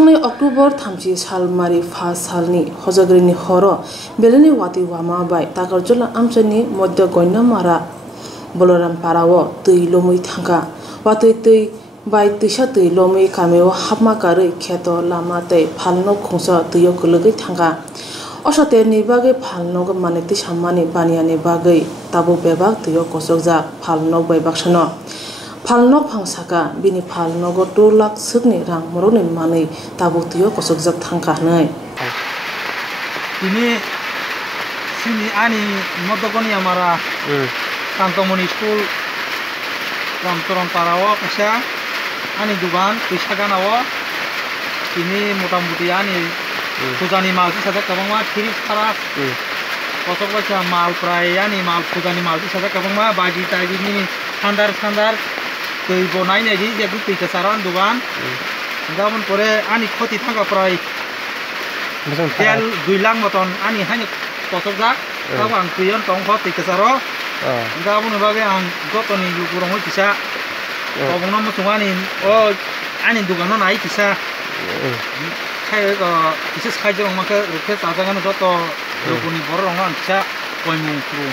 थांनाय अक्ट'बर 30 सालमारि 5 सालनि हजाग्रिनि हर बेलेनि वाति वामा बाय तागारजला आमचनि मध्य गन्यमारा बलराम पाराव तै लोमै थांगा वातै तै बाय तैसा तै लोमै कामेव हाबमा कारै खेत लामा तै फालनो खुंसा तैयो गलगै थांगा असतेरनि बागै फालनो माने तै सामानि बानियानि बागै ताबो बेबाग तैयो कसकजा फालनो बैबाक्सनो फालनक फांसाका बिनि फालनक 2 लाख सोगनि रां मरनि मानै ताबुतियो कसकजाक थांखानै ini sini ani modokoni amara Kantomoni school Ramtoron Parawo kasa ani dugan pisaganawo ini motamuti ani pujani mal sada kabangma thiris khara kosok baca mal prai ani mal pujani mal sada kabangma baji taji ni sandar tei bonai nei je guti kasaran dugan gamon pore ani khoti thanga prai tel 2 lakh moton ani hani kosok jak kabang kuyon tong khoti kasaro gamon bage ang gotoni yugurong kisa obong nom tungani o ani dugan nai kisa khai ko kisa khai jong maka rukhe tajangan joto rukuni borong an kisa koimung kru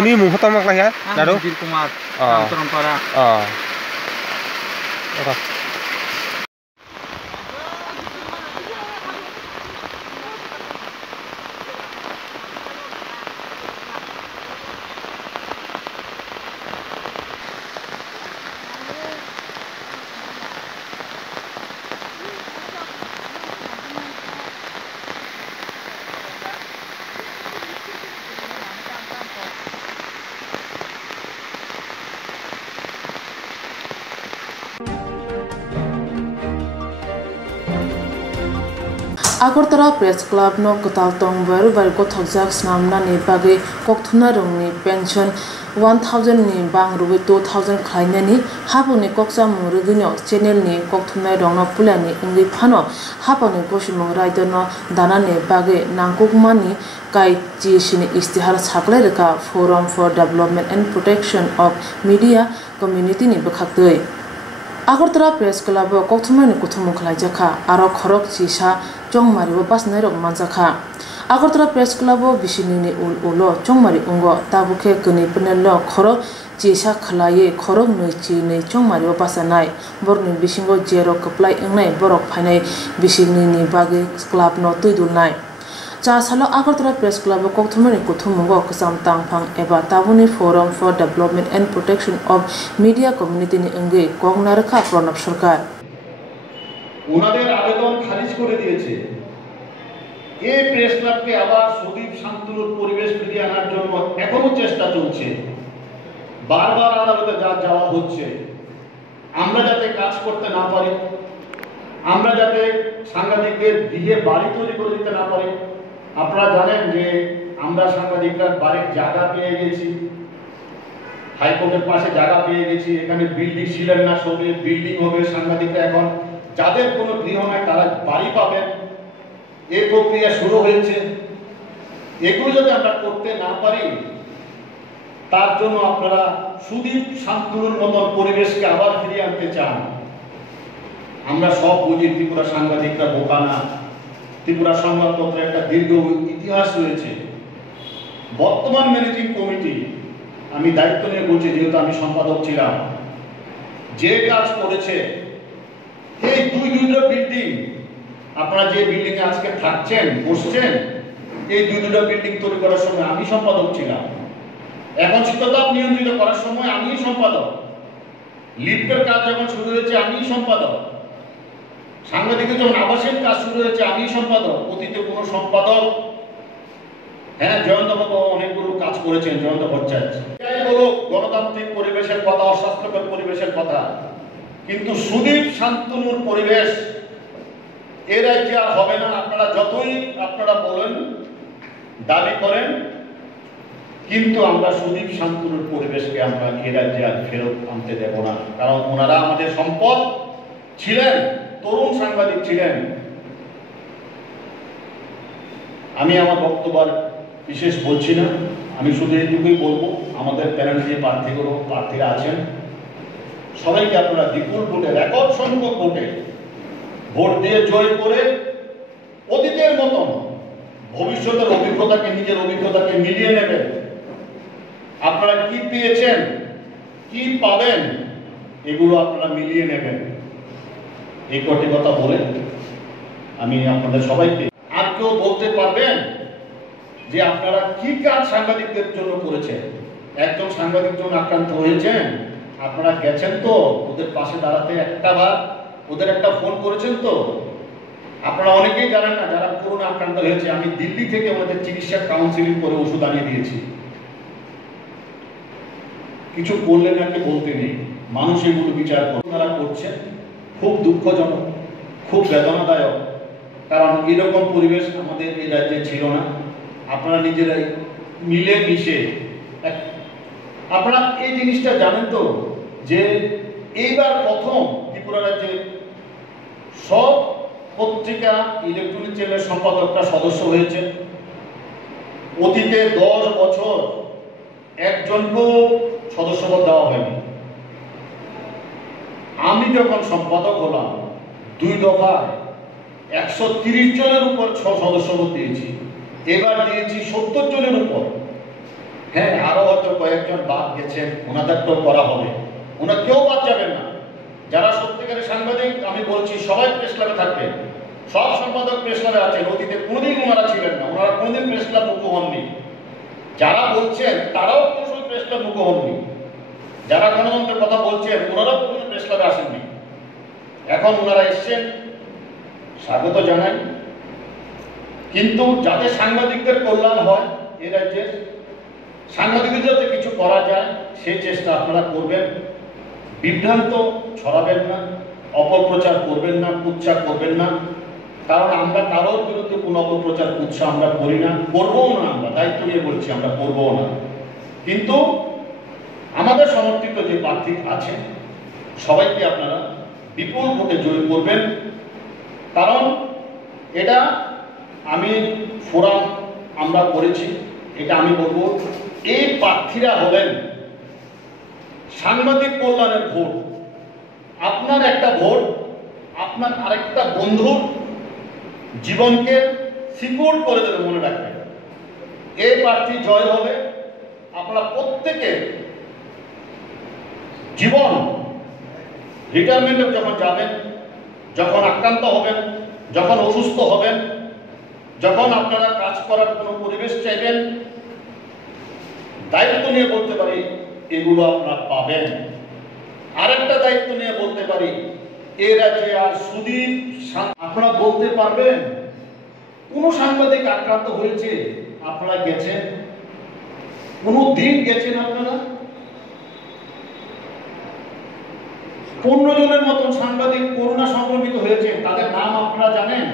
ini mu hotam mak lah ya dado Dir Kumar Kantoron Para Agartala Press Club no Kotal Tong Baru Baru Kothokjak Snamna ni Bagi Kokthuna Rongni Pension 1000 ni Bang Rubi 2000 Khaina ni Hapu ni Koksa Murugino Channel ni Kokthuna Rongno Pulani Ingi Phano Hapu ni Koshimong Raidono Dana ni Bagi Nangkukma ni Kai Jishini Istihar Saklai Reka Forum for Development and Protection of Media Community ni Bakhaktoi Agartala Press Club Kokthuna ni Kuthumung Khlaijaka Aro Khorok Chisa Chongmari wa pasnai rok manjaka Agartala Press Club bisini ni ulo chongmari ungo tabuke kuni penelo khorok chisa khlaye khorok noi chi nei chongmari wa pasanai borni bisingo jero kaplai engnai borok phainai bisini ni bagi club no tuidulnai cha salo Agartala Press Club kokthumani kuthumungo kusam tangphang eba tabuni Forum for Development and Protection of Media Community ni enge koknarakha Pranab Sarkar ওনাদের আবেদন খারিজ করে দিয়েছে এই press ক্লাবকে আবার সুদীপ শান্তনুর পরিবেশ ফিরিয়ে আনার জন্য এখনো চেষ্টা চলছে বারবার আদালতে যাওয়া হচ্ছে আমরা যাতে কাজ করতে না পারি আমরা যাতে সাংবাদিকদের গৃহে বাড়ি তৈরি করে দিতে না পারি আপনারা জানেন যে আমরা সাংবাদিকরা বাড়ির জায়গা পেয়ে গেছি হাইকোর্টের পাশে জায়গা পেয়ে গেছি এখানে বিল্ডিং শিলান্যাস হবে বিল্ডিং হবে সাংবাদিকরা এখন যাদের কোনো গৃহ নাই তারা বাড়ি পাবেন এই প্রক্রিয়া শুরু হয়েছে এগুলো যদি আমরা করতে না পারি তার জন্য আপনারা সুদীপ শান্তনুর মতন পরিবেশকে আবার ফিরিয়ে আনতে চান আমরা সব বুঝি ত্রিপুরা সাংবাদিকরা বোকা না ত্রিপুরা সংবাদপত্রের একটা দীর্ঘ ইতিহাস রয়েছে বর্তমান ম্যানেজিং কমিটি আমি দায়িত্ব নিয়ে বলছি যেহেতু আমি সম্পাদক ছিলাম যে কাজ করেছে এই দুইটা বিল্ডিং আপনারা যে বিল্ডিং এ আজকে থাকছেন বসছেন এই দুইটা বিল্ডিং তৈরি করার সময় আমি সম্পাদক ছিলাম এখন শীততাপ নিয়ন্ত্রিত করার সময় আমি সম্পাদক লিফটের কাজ যখন শুরু হয়েছে আমি সম্পাদক সাংবাদিকের যখন আবাসিক কাজ শুরু হয়েছে আমি সম্পাদক অতীতে কোনো সম্পাদক হ্যাঁ জয়ন্ত বাবু অনেকগুলো কাজ করেছেন জয়ন্ত ভট্টাচার্য এটাই হলো গণতান্ত্রিক পরিবেশের কথা অস্বাস্থ্যকর পরিবেশের কথা কিন্তু সুদীপ শান্তনুর পরিবেশ এর রাজ্যে আর হবে না আপনারা যতই আপনারা বলেন দাবি করেন কিন্তু আমরা সুদীপ শান্তনুর পরিবেশকে আমরা এ রাজ্যে আর ফেরত আনতে দেব না কারণ ওনারা আমাদের সম্পদ ছিলেন তরুণ সাংবাদিক ছিলেন আমি আমার বক্তব্য বিশেষ বলছি না আমি শুধু এইটুকুই বলবো আমাদের প্যানেলে যে প্রার্থীরা আছেন সবাইকে আপনারা বিপুল ভোটে রেকর্ড সংখ্যক ভোটে ভোট দিয়ে জয় করে অতীতের মতন ভবিষ্যতের অভিজ্ঞতাকে, নিজের অভিজ্ঞতাকে মিলিয়ে নেবেন। আপনারা কি পেয়েছেন, কি পাবেন, এগুলো আপনারা মিলিয়ে নেবেন। এই কটি কথা বলে আমি আপনাদের সবাইকে, আর কেউ বলতে পারবেন যে আপনারা কি কাজ সাংবাদিকদের জন্য করেছেন? একজন সাংবাদিক যখন আক্রান্ত হয়েছেন, আপনারা গেছেন তো ওদের পাশে দাঁড়াতে, একটা বার ওদের একটা ফোন করেছেন তো? আপনারা অনেকেই জানেন না, যারা করোনা আক্রান্ত হয়েছে, আমি দিল্লি থেকে ওদের চিকিৎসা কাউন্সিলিং করে ওষুধ আনিয়ে দিয়েছি। কিছু করলে নাকি বলতে নেই, মানুষ এগুলো বিচার ওনারা করছেন। খুব দুঃখজনক, খুব বেদনাদায়ক, কারণ এরকম পরিবেশ আমাদের এই রাজ্যে ছিল না। আপনারা নিজেরাই মিলে মিশে, আপনারা এই জিনিসটা জানেন তো যে এইবার প্রথম ত্রিপুরা রাজ্যে সব পত্রিকা ইলেকট্রনিক চ্যানেলের সম্পাদকরা সদস্য হয়েছে। অতীতে 10 বছর একজনকেও সদস্যপদ দেওয়া হয়নি। আমি যখন সম্পাদক হলাম 2 দফায় 130 জনের উপর সদস্যপদ দিয়েছি, এবার দিয়েছি 70 জনের উপর। হ্যাঁ, আরো হয়তো কয়েকজন বাদ গেছেন, ওনাদের তো করা হবে, ওনারা কেউ বাদ যাবেন না। যারা সত্যিকারের সাংবাদিক, আমি বলছি সবাই প্রেস ক্লাবে থাকবেন। সব সম্পাদক প্রেস ক্লাবে আছেন, অতীতে কোনোদিন ওনারা ছিলেন না, ওনারা কোনোদিন প্রেস ক্লাব মুখ হননি। যারা বলছেন তারাও কোনো সময় প্রেস ক্লাব মুখ হননি। যারা গণতন্ত্রের কথা বলছেন ওনারাও কোনো প্রেস ক্লাবে আসেননি। এখন ওনারা এসছেন, স্বাগত জানাই। কিন্তু যাতে সাংবাদিকদের কল্যাণ হয়, এ রাজ্যের সাংবাদিকদের যাতে কিছু করা যায় সেই চেষ্টা আপনারা করবেন। বিভ্রান্ত ছড়াবেন না, অপপ্রচার করবেন না, কুৎসা করবেন না। কারণ আমরা কারোর বিরুদ্ধে কোনো অপপ্রচার কুৎসা আমরা করি না, করবও না। আমরা দায়িত্ব নিয়ে বলছি, আমরা করবও না। কিন্তু আমাদের সমর্থিত যে প্রার্থী আছে সবাইকে আপনারা বিপুল ভোটে জয়ী করবেন। কারণ এটা আমি ফোরাম আমরা করেছি, এটা আমি বলবো, এই প্রার্থীরা হলেন সাংবাদিক কল্যাণের ভোট। আপনার একটা ভোট আপনার আরেকটা বন্ধুর জীবনকে সিকিউর করে দেবে, মনে রাখবেন। এই প্রার্থী জয় হবে, আপনারা প্রত্যেকে জীবন রিটায়ারমেন্টে যখন যাবেন, যখন আক্রান্ত হবেন, যখন অসুস্থ হবেন, যখন আপনারা কাজ করার কোনো পরিবেশ চাইবেন, দায়িত্ব নিয়ে বলতে পারি এগুলো আপনারা পাবেন। আরেকটা দায়িত্ব নিয়ে বলতে পারি, এ রাজ্যে আর সুদীপ আপনারা বলতে পারবেন কোন সাংবাদিক আক্রান্ত হয়েছে? আপনারা গেছেন? কোনো দিন গেছেন আপনারা? 15 জনের মতন সাংবাদিক করোনা সংক্রমিত হয়েছে, তাদের নাম আপনারা জানেন?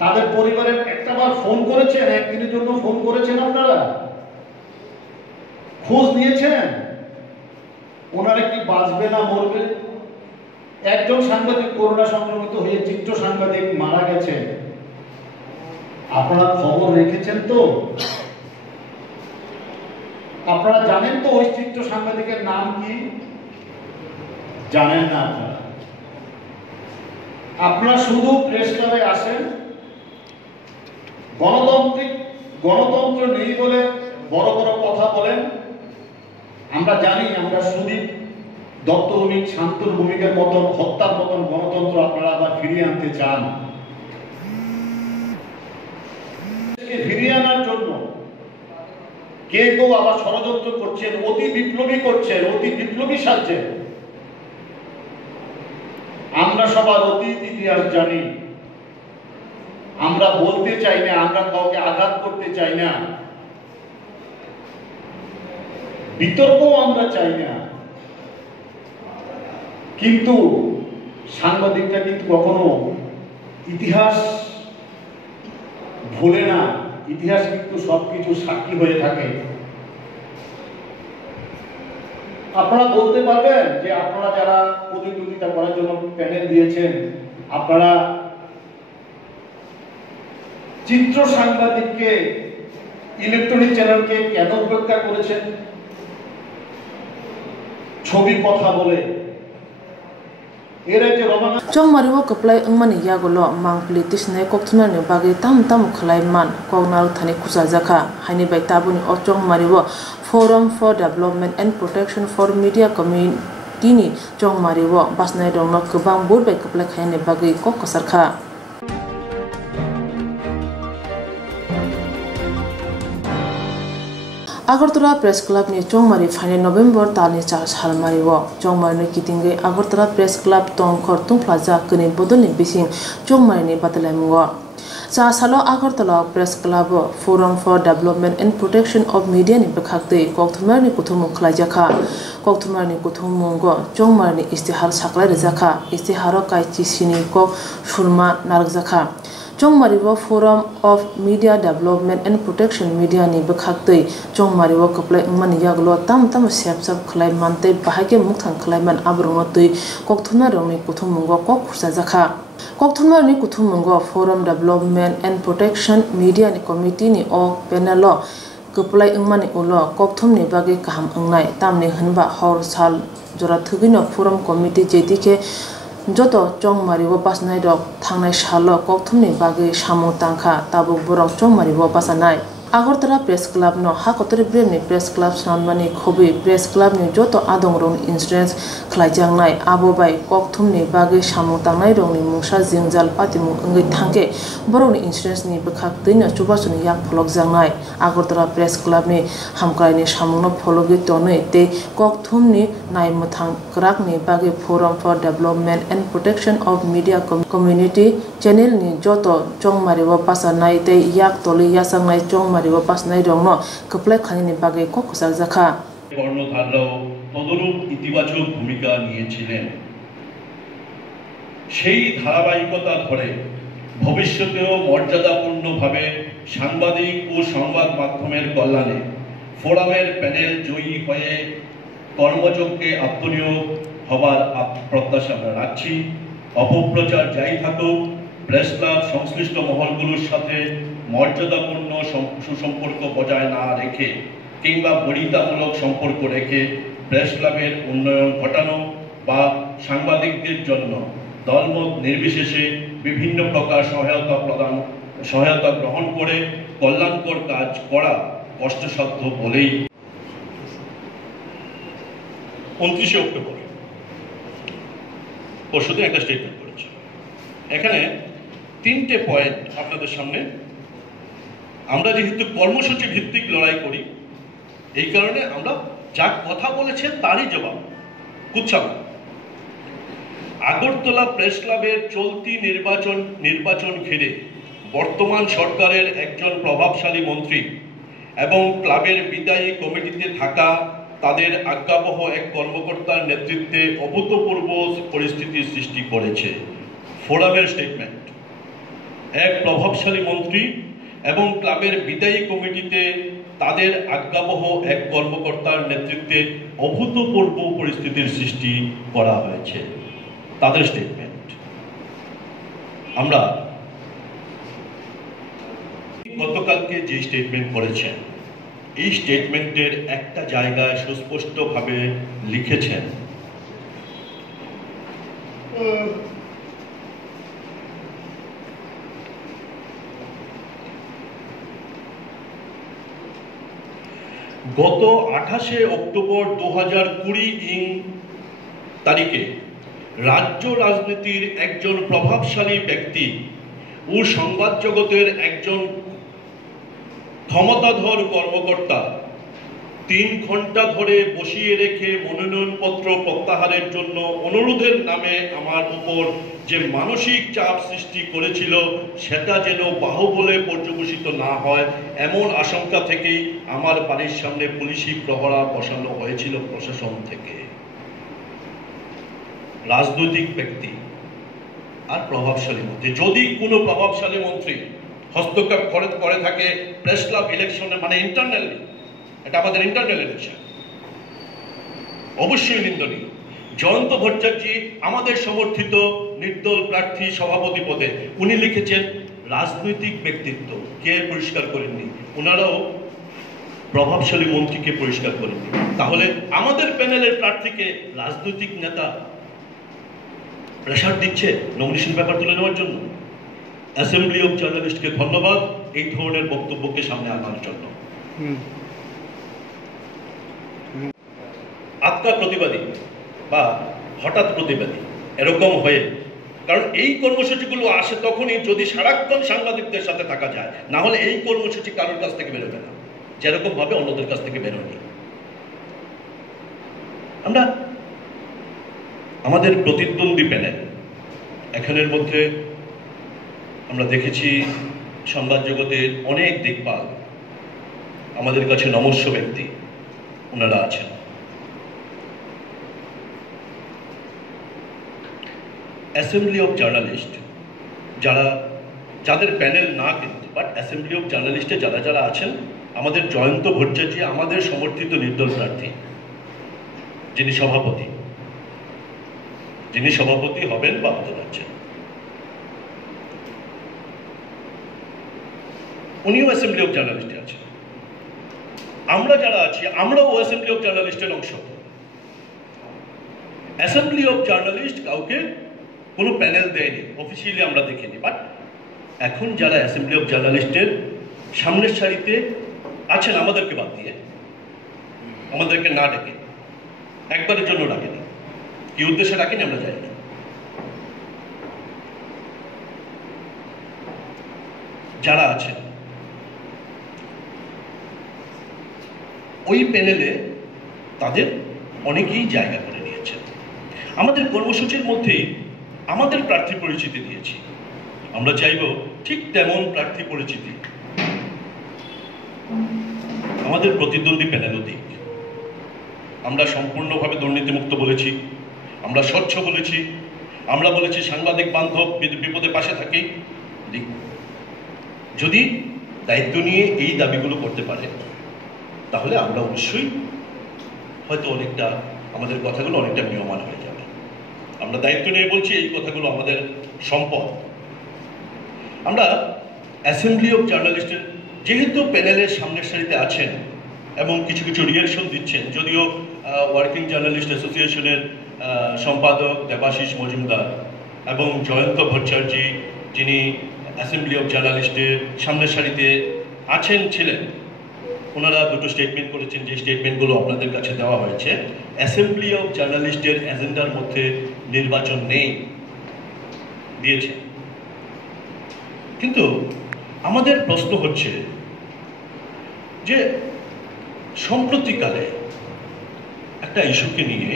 তাদের পরিবারের একটাবার ফোন করেছেন? একদিনের জন্য ফোন করেছেন? আপনারা খোঁজ নিয়েছেন ওনারা কি বাঁচবে না মরবে? একজন সাংবাদিক করোনা সংক্রমিত হয়ে চিত্র সাংবাদিক মারা গেছে, আপনারা খবর রেখেছেন তো? আপনারা জানেন তো ওই চিত্র সাংবাদিকের নাম কি? জানেন না আপনারা। আপনারা শুধু প্রেস ক্লাবে আসেন, গণতন্ত্র নেই বলে বড় বড় কথা বলেন। আমরা জানি, আমরা সুদীপ দত্ত ভৌমিক, শান্তর ভৌমিকের মতন হত্যার মতন গণতন্ত্র আপনারা আবার ফিরিয়ে আনতে চান। ফিরিয়ে আনার জন্য কে কেউ আবার ষড়যন্ত্র করছেন, অতি বিপ্লবী করছেন, অতি বিপ্লবী সাজছেন। আমরা সবার অতীত ইতিহাস জানি, আমরা বলতে চাই না, আমরা কাউকে আঘাত করতে চাই না, বিতর্কও আমরা চাই না। কিন্তু সাংবাদিকরা কিন্তু কখনো ইতিহাস ভুলে না, ইতিহাস কিন্তু সবকিছু সাক্ষী হয়ে থাকে। আপনারা বলতে পারবেন যে আপনারা যারা প্রতিদ্বন্দ্বিতা করার জন্য প্যানেল দিয়েছেন, আপনারা চিত্র সাংবাদিককে, ইলেকট্রনিক চ্যানেলকে কেন উপেক্ষা করেছেন? ছবি কথা বলে এর যে Ramana chong mariwo kaplai angmani yagolo mang politician ne kokthuna ne bagi tam khlai man kognal thani khusa jakha haini bai tabuni o chong mariwo Forum for Development and Protection for Media Community ni chong mariwo basnai dongno kubang bur bai kaplai khaine bagi kok kasarkha Agartala Press Club ni chongmari phane November tani char sal mariwo chongmari ni kitinge Agartala Press Club tongkhor tungplaja kini bodolni bising chongmari ni batalamungo cha salo Agartala Press Club Forum for Development and Protection of Media ni bekhakte kokthumar ni kuthum khlaijakha kokthumar ni kuthummungo chongmari ni istihar saklai rejakha istiharo kaichi sini kok surma narjakha Chongmariwo Forum of Media Development and Protection Media ni bekhakte chongmariwo kaplai ngmani yaglo tam sep khlai mante bahage mukthang khlai man abrungo tui kokthuna rongni kuthummungo kok khursa jakha kokthuna ni kuthummungo Forum Development and Protection Media ni committee ni o panelo kaplai ngmani ulo kokthumni bage kaham angnai tamni hanba hor sal jora thugino Forum Committee jedike joto chongmariwo pasnai dok thangnai salo kokthumni bagi samung tangkha tabuk borok chongmariwo pasanai Agartala Press Club no hakotori bremni Press Club sanmani khobi Press Club ni joto adong rong insurance khlaijangnai abo bai kokthumni bagi samung tangnai rong ni mungsa jingjal patimu ngai thangke borok ni insurance ni bekhak tino chubasuni yak pholok jangnai Agartala Press Club ni hamkai ni samung no phologi tonei te kokthumni naimuthang krak ni bagi Forum for Development and Protection of Media Community channel ni joto chongmariwo pasanai te yak toli yasangnai chongmariwo pasnai rongno kaplai khani bage kokosar jakha কর্ণধাররাও তদরূপ ইতিবাচক ভূমিকা নিয়েছিলেন সেই ধারাবাহিকতা ধরে ভবিষ্যতেও মর্যাদাপূর্ণভাবে সাংবাদিক ও সংবাদ মাধ্যমের কল্যাণে ফোরামের প্যানেল জয়ী হয়ে কর্মযজ্ঞে আত্মনিয়োগ হবার প্রত্যাশা আমরা রাখছি অপপ্রচার যাই থাকুক প্রেস ক্লাব সংশ্লিষ্ট মহলগুলোর সাথে মর্যাদাপূর্ণ সুসম্পর্ক বজায় না রেখে কিংবা বরিতামূলক সম্পর্ক রেখে প্রেস ক্লাবের উন্নয়ন ঘটানো বা সাংবাদিকদের জন্য দলমত নির্বিশেষে বিভিন্ন প্রকার সহায়তা গ্রহণ করে কল্যাণকর কাজ করা কষ্টসাধ্য বলেই 29 অক্টোবর পরশুদিন একটা স্টেটমেন্ট করেছে এখানে 3টে পয়েন্ট আপনাদের সামনে আমরা যেহেতু কর্মসূচি ভিত্তিক লড়াই করি এই কারণে আমরা যা কথা বলেছে তারই জবাব কুচ্ছাম আগরতলা প্রেস ক্লাবের চলতি নির্বাচন ঘিরে বর্তমান সরকারের একজন প্রভাবশালী মন্ত্রী এবং ক্লাবের বিদায়ী কমিটিতে থাকা তাদের আজ্ঞাবহ এক কর্মকর্তার নেতৃত্বে অভূতপূর্ব পরিস্থিতির সৃষ্টি করেছে ফোরামের স্টেটমেন্ট এক প্রভাবশালী মন্ত্রী এবং ক্লাবের বিদায়ী কমিটিতে তাদের আজ্ঞাবহ এক কর্মকর্তার নেতৃত্বে অভূতপূর্ব পরিস্থিতির সৃষ্টি করা হয়েছে তাদের স্টেটমেন্ট আমরা গতকালকে যে স্টেটমেন্ট করেছেন এই স্টেটমেন্টের একটা জায়গায় সুস্পষ্টভাবে লিখেছেন গত 28 অক্টোবর 2020 তারিখে রাজ্য রাজনীতির একজন প্রভাবশালী ব্যক্তি ও সংবাদ জগতের একজন ক্ষমতাধর কর্মকর্তা 3 ঘন্টা ধরে বসিয়ে রেখে মনোনয়নপত্র প্রত্যাহারের জন্য অনুরোধের নামে আমার উপর যে মানসিক চাপ সৃষ্টি করেছিল সেটা যেন বাহুবলে পর্যবেসিত না হয় এমন আশঙ্কা থেকেই আমার বাড়ির সামনে পুলিশি প্রহরা বসানো হয়েছিল প্রশাসন থেকে রাজনৈতিক ব্যক্তি আর প্রভাবশালী মন্ত্রী যদি কোনো প্রভাবশালী মন্ত্রী হস্তক্ষেপ করে থাকে প্রেস ক্লাব ইলেকশনে মানে ইন্টারনালি এটা আমাদের ইন্টারনাল ইলেকশন অবশ্যই নিন্দনীয় জয়ন্ত ভট্টাচার্য আমাদের সমর্থিত নির্দল প্রার্থী সভাপতি পদে উনি লিখেছেন রাজনৈতিক ব্যক্তিত্ব কে পরিষ্কার করেননি ওনারাও প্রভাবশালী মন্ত্রীকে পরিষ্কার করেননি তাহলে আমাদের প্যানেলের প্রার্থীকে রাজনৈতিক নেতা প্রেশার দিচ্ছে নমিনেশন পেপার তুলে নেওয়ার জন্য। অ্যাসেম্বলি অফ জার্নালিস্টকে ধন্যবাদ এই ধরনের বক্তব্যকে সামনে আনার জন্য। আত্মা প্রতিবাদী বা হঠাৎ প্রতিবাদী এরকম হয়ে, কারণ এই কর্মসূচিগুলো আসে তখনই যদি সারাক্ষণ সাংবাদিকদের সাথে থাকা যায়, না হলে এই কর্মসূচি কারোর কাছ থেকে বেরোবে না, যেরকম ভাবে অন্যদের কাছ থেকে বেরোয়নি। আমরা আমাদের প্রতিদ্বন্দ্বী প্যানেল এখানের মধ্যে আমরা দেখেছি সংবাদ জগতের অনেক দিকপাল, আমাদের কাছে নমস্য ব্যক্তি ওনারা আছেন। অ্যাসেম্বলি অফ জার্নালিস্ট যাদের প্যানেল না কিন্তু বাট অ্যাসেম্বলি অফ জার্নালিস্টে যারা যারা আছেন, আমাদের জয়ন্ত ভট্টাচার্য আমাদের সমর্থিত নির্দল প্রার্থী, যিনি সভাপতি হবেন বা হতে যাচ্ছেন, উনিও অ্যাসেম্বলি অফ জার্নালিস্টে আছেন। আমরা যারা আছি আমরাও অ্যাসেম্বলি অফ জার্নালিস্টের অংশ। অ্যাসেম্বলি অফ জার্নালিস্ট কাউকে কোনো প্যানেল দেয়নি, অফিসিয়ালি আমরা দেখিনি, বাট এখন যারা অ্যাসেম্বলি অফ জার্নালিস্টের সামনের সারিতে আছেন, আমাদেরকে বাদ দিয়ে, আমাদেরকে না ডেকে, একবারের জন্য ডাকেনি, কি উদ্দেশ্যে ডাকেনি আমরা জানি না। যারা আছেন ওই প্যানেলে তাদের অনেকেই জায়গা করে নিয়েছেন। আমাদের কর্মসূচির মধ্যেই আমাদের প্রার্থী পরিচিতি দিয়েছি, আমরা চাইব ঠিক তেমন প্রার্থী পরিচিতি আমাদের প্রতিদ্বন্দ্বী প্যানেলও দিক। আমরা সম্পূর্ণভাবে দুর্নীতিমুক্ত বলেছি, আমরা স্বচ্ছ বলেছি, আমরা বলেছি সাংবাদিক বান্ধব, বিপদে পাশে থাকি। যদি দায়িত্ব নিয়ে এই দাবিগুলো করতে পারে তাহলে আমরা অবশ্যই হয়তো অনেকটা আমাদের কথাগুলো অনেকটা নিয়মান হয়ে যাবে। আমরা দায়িত্ব নিয়ে বলছি এই কথাগুলো আমাদের সম্পদ। আমরা অ্যাসেম্বলি অফ জার্নালিস্টের যেহেতু প্যানেলের সামনের সারিতে আছেন এবং কিছু কিছু রিয়াকশন দিচ্ছেন, যদিও ওয়ার্কিং জার্নালিস্ট অ্যাসোসিয়েশনের সম্পাদক দেবাশিস মজুমদার এবং জয়ন্ত ভট্টাচার্য, যিনি অ্যাসেম্বলি অফ জার্নালিস্টের সামনের সারিতে ছিলেন, ওনারা দুটো স্টেটমেন্ট করেছেন, যে স্টেটমেন্টগুলো আপনাদের কাছে দেওয়া হয়েছে। অ্যাসেম্বলি অফ জার্নালিস্টের এজেন্ডার মধ্যে নির্বাচন নেই দিয়েছে, কিন্তু আমাদের প্রশ্ন হচ্ছে যে সম্প্রতিকালে একটা ইস্যুকে নিয়ে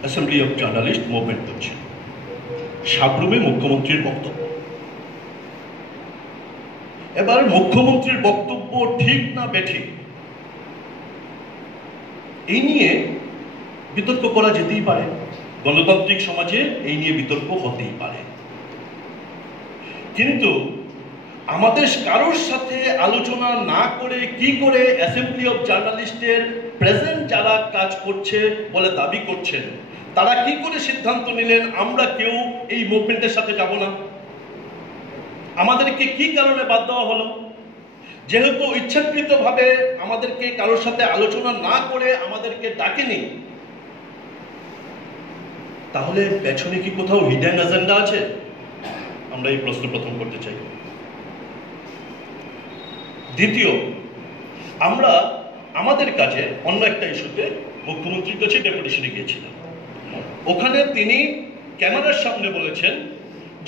অ্যাসেম্বলি অফ জার্নালিস্ট মুভমেন্ট করছে, সাবরুমে মুখ্যমন্ত্রীর বক্তব্য। এবার মুখ্যমন্ত্রীর বক্তব্য ঠিক না বেঠিক এই নিয়ে বিতর্ক করা যেতেই পারে, গণতান্ত্রিক সমাজে এই নিয়ে বিতর্ক হতেই পারে, কিন্তু আমাদের কারোর সাথে আলোচনা না করে কি করে অ্যাসেম্বলি অফ জার্নালিস্টের প্রেজেন্ট যারা কাজ করছে বলে দাবি করছেন, তারা কি করে সিদ্ধান্ত নিলেন আমরা কেউ এই মুভমেন্টের সাথে যাব না? আমাদেরকে কি কারণে বাদ দেওয়া হলো? যেহেতু ইচ্ছাকৃতভাবে আমাদেরকে কারোর সাথে আলোচনা না করে আমাদেরকে ডাকেনি, তাহলে পেছনে কি কোথাও হিডেন এজেন্ডা আছে? আমরা এই প্রশ্ন প্রথম করতে চাই। দ্বিতীয়, আমরা আমাদের কাছে অন্য একটা ইস্যুতে মুখ্যমন্ত্রীর কাছে ডেপুটেশনে গিয়েছিলাম। ওখানে তিনি ক্যামেরার সামনে বলেছেন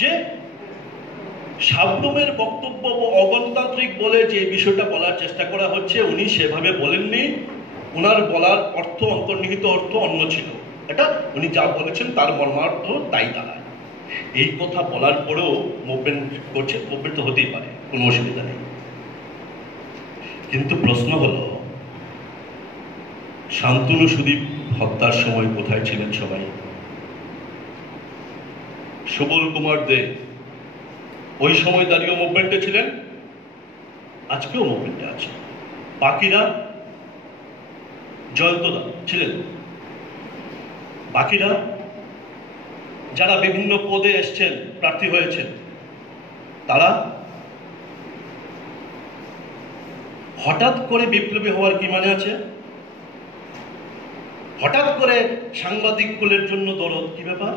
যে সাবরুমের বক্তব্য অগণতান্ত্রিক বলে যে বিষয়টা বলার চেষ্টা করা হচ্ছে, উনি সেভাবে বলেননি, ওনার বলার অর্থ, অন্তর্নিহিত অর্থ অন্য ছিল। এটা উনি যা বলেছেন তার মর্মার্থ তাই দাঁড়ায়। এই কথা বলার পরেও মুভমেন্ট করছে, মুভমেন্ট তো হতেই পারে, কোনো অসুবিধা নেই, কিন্তু প্রশ্ন হলো শান্তনু সুদীপ হত্যার সময় কোথায় ছিলেন সবাই? সুবল কুমার দে ওই সময় দাঁড়িয়ে মুভমেন্টে ছিলেন, আজকেও মুভমেন্টে আছে। বাকিরা, জয়ন্তদা ছিলেন, বাকিরা যারা বিভিন্ন পদে এসছেন, প্রার্থী হয়েছেন, তারা হঠাৎ করে বিপ্লবী হওয়ার কি মানে আছে? হঠাৎ করে সাংবাদিক কুলের জন্য দরদ, কি ব্যাপার?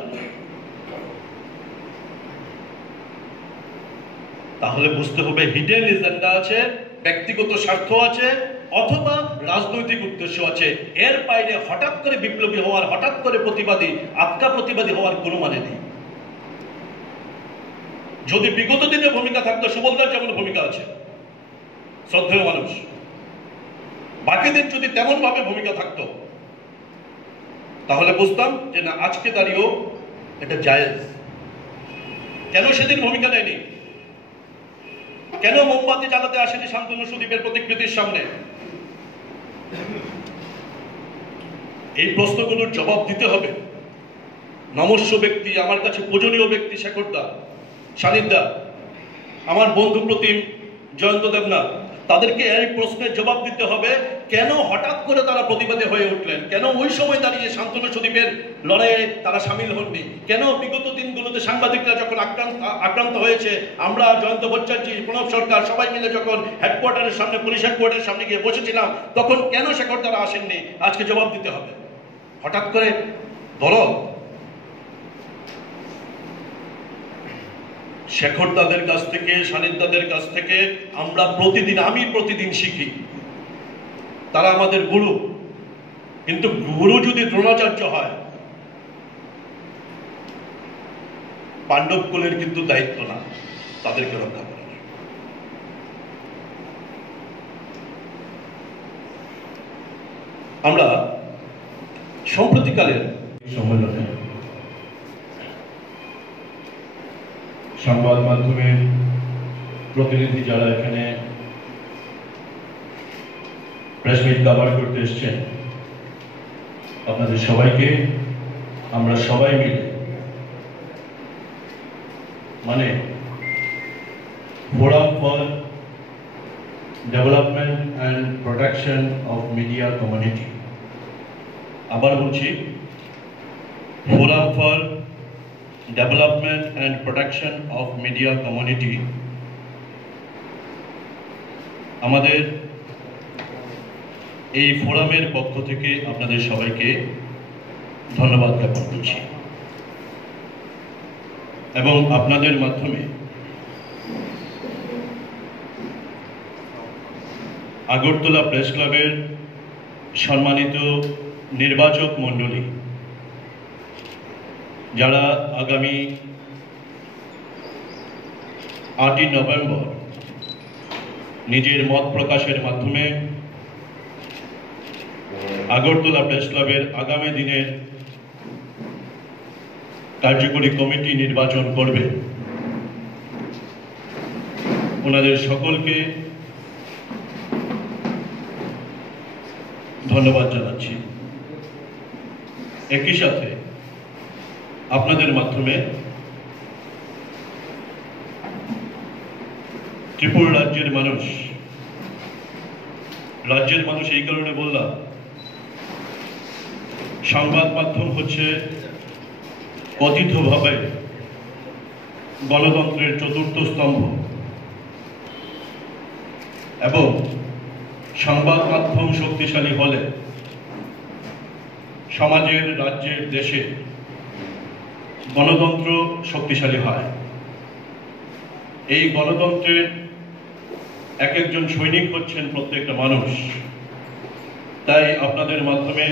তাহলে বুঝতে হবে হিডেন এজেন্ডা আছে, ব্যক্তিগত স্বার্থ আছে, অথবা রাজনৈতিক উদ্দেশ্য আছে। এর বাইরে হঠাৎ করে বিপ্লবী হওয়ার, হঠাৎ করে প্রতিবাদী, আটকা প্রতিবাদী হওয়ার কোনো মানে নেই। যদি বিগত দিনে ভূমিকা থাকতো, সুবলদার যেমন ভূমিকা আছে, শ্রদ্ধেয় মানুষ, বাকিদের যদি তেমন ভাবে ভূমিকা থাকতো, তাহলে বুঝতাম যে না, আজকে দাঁড়িয়েও এটা জায়েজ। কেন সেদিন ভূমিকা নেয়নি? কেন মোমবাতি জ্বালাতে আসেনি শান্তনু সুদীপের প্রতিকৃতির সামনে? এই প্রশ্নগুলোর জবাব দিতে হবে। নমস্য ব্যক্তি, আমার কাছে পূজনীয় ব্যক্তি শেখরদা, সানিদা, আমার বন্ধু প্রতিম জয়ন্ত দেবনাথ, তাদেরকে এই প্রশ্নের জবাব দিতে হবে। কেন হঠাৎ করে তারা প্রতিবাদী হয়ে উঠলেন? কেন ওই সময় দাঁড়িয়ে শান্তনু সুদীপের লড়াইয়ে তারা সামিল হননি? কেন বিগত দিনগুলোতে সাংবাদিকরা যখন আক্রান্ত হয়েছে, আমরা জয়ন্ত ভট্টাচার্য, প্রণব সরকার সবাই মিলে যখন হেডকোয়ার্টারের সামনে, পুলিশ হেডকোয়ার্টারের সামনে গিয়ে বসেছিলাম, তখন কেন শেখর তারা আসেননি? আজকে জবাব দিতে হবে। হঠাৎ করে দরদ। শেখর দাদের কাছ থেকে, সানিদাদের কাছ থেকে আমরা প্রতিদিন, আমি প্রতিদিন শিখি। তারা আমাদের গুরু, কিন্তু গুরু যদি দ্রোণাচার্য হয়, পাণ্ডব কুলের কিন্তু দায়িত্ব না তাদেরকে রক্ষা করার। আমরা সম্প্রতিকালের সম্মেলনে সংবাদ মাধ্যমের প্রতিনিধি যারা এখানে প্রেস মিট কভার করতে এসেছেন, আপনাদের সবাইকে আমরা সবাই মিলে, মানে forum for development and protection of media community, আবার বলছি, forum for development and protection of media community, আমাদের এই ফোরামের পক্ষ থেকে আপনাদের সবাইকে ধন্যবাদ জ্ঞাপন করছি এবং আপনাদের মাধ্যমে আগরতলা প্রেস ক্লাবের সম্মানিত নির্বাচক মণ্ডলী, যারা আগামী 8ই নভেম্বর নিজের মত প্রকাশের মাধ্যমে আগরতলা প্রেস ক্লাবের আগামী দিনের কার্যকরী কমিটি নির্বাচন করবে, ওনাদের সকলকে ধন্যবাদ জানাচ্ছি। একই সাথে আপনাদের মাধ্যমে ত্রিপুরা রাজ্যের মানুষ এই কারণে বললাম, সংবাদ মাধ্যম হচ্ছে কথিতভাবে গণতন্ত্রের চতুর্থ স্তম্ভ, এবং সংবাদ মাধ্যম শক্তিশালী হলে সমাজের, রাজ্যের, দেশে গণতন্ত্র শক্তিশালী হয়। এই গণতন্ত্রের এক একজন সৈনিক হচ্ছেন প্রত্যেকটা মানুষ। তাই আপনাদের মাধ্যমে,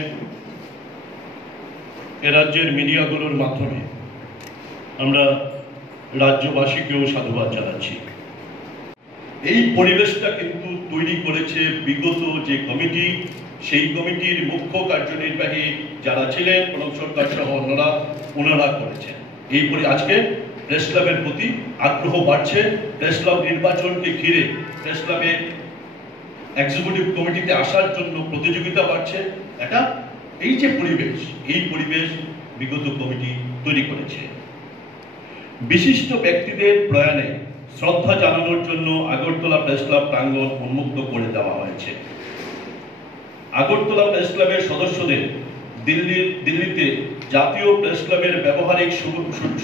এ রাজ্যের মিডিয়াগুলোর মাধ্যমে আমরা রাজ্যবাসীকেও সাধুবাদ জানাচ্ছি। এই পরিবেশটা কিন্তু তৈরি করেছে বিগত যে কমিটি, সেই কমিটির মুখ্য কার্যনির্বাহী যারা ছিলেন, প্রণব সরকার সহ ওনারা করেছেন। আজকে প্রেস ক্লাবের প্রতি আগ্রহ বাড়ছে, প্রেস ক্লাব নির্বাচনকে ঘিরে প্রেস ক্লাবের এক্সিকিউটিভ কমিটিতে আসার জন্য প্রতিযোগিতা বাড়ছে। এই যে পরিবেশ, এই পরিবেশ বিগত কমিটি তৈরি করেছে। বিশিষ্ট ব্যক্তিদের প্রয়াণে শ্রদ্ধা জানানোর জন্য আগরতলা প্রেস ক্লাব প্রাঙ্গণ উন্মুক্ত করে দেওয়া হয়েছে। আগরতলা প্রেস ক্লাবের সদস্যদের দিল্লিতে জাতীয় প্রেস ক্লাবের ব্যবহারিক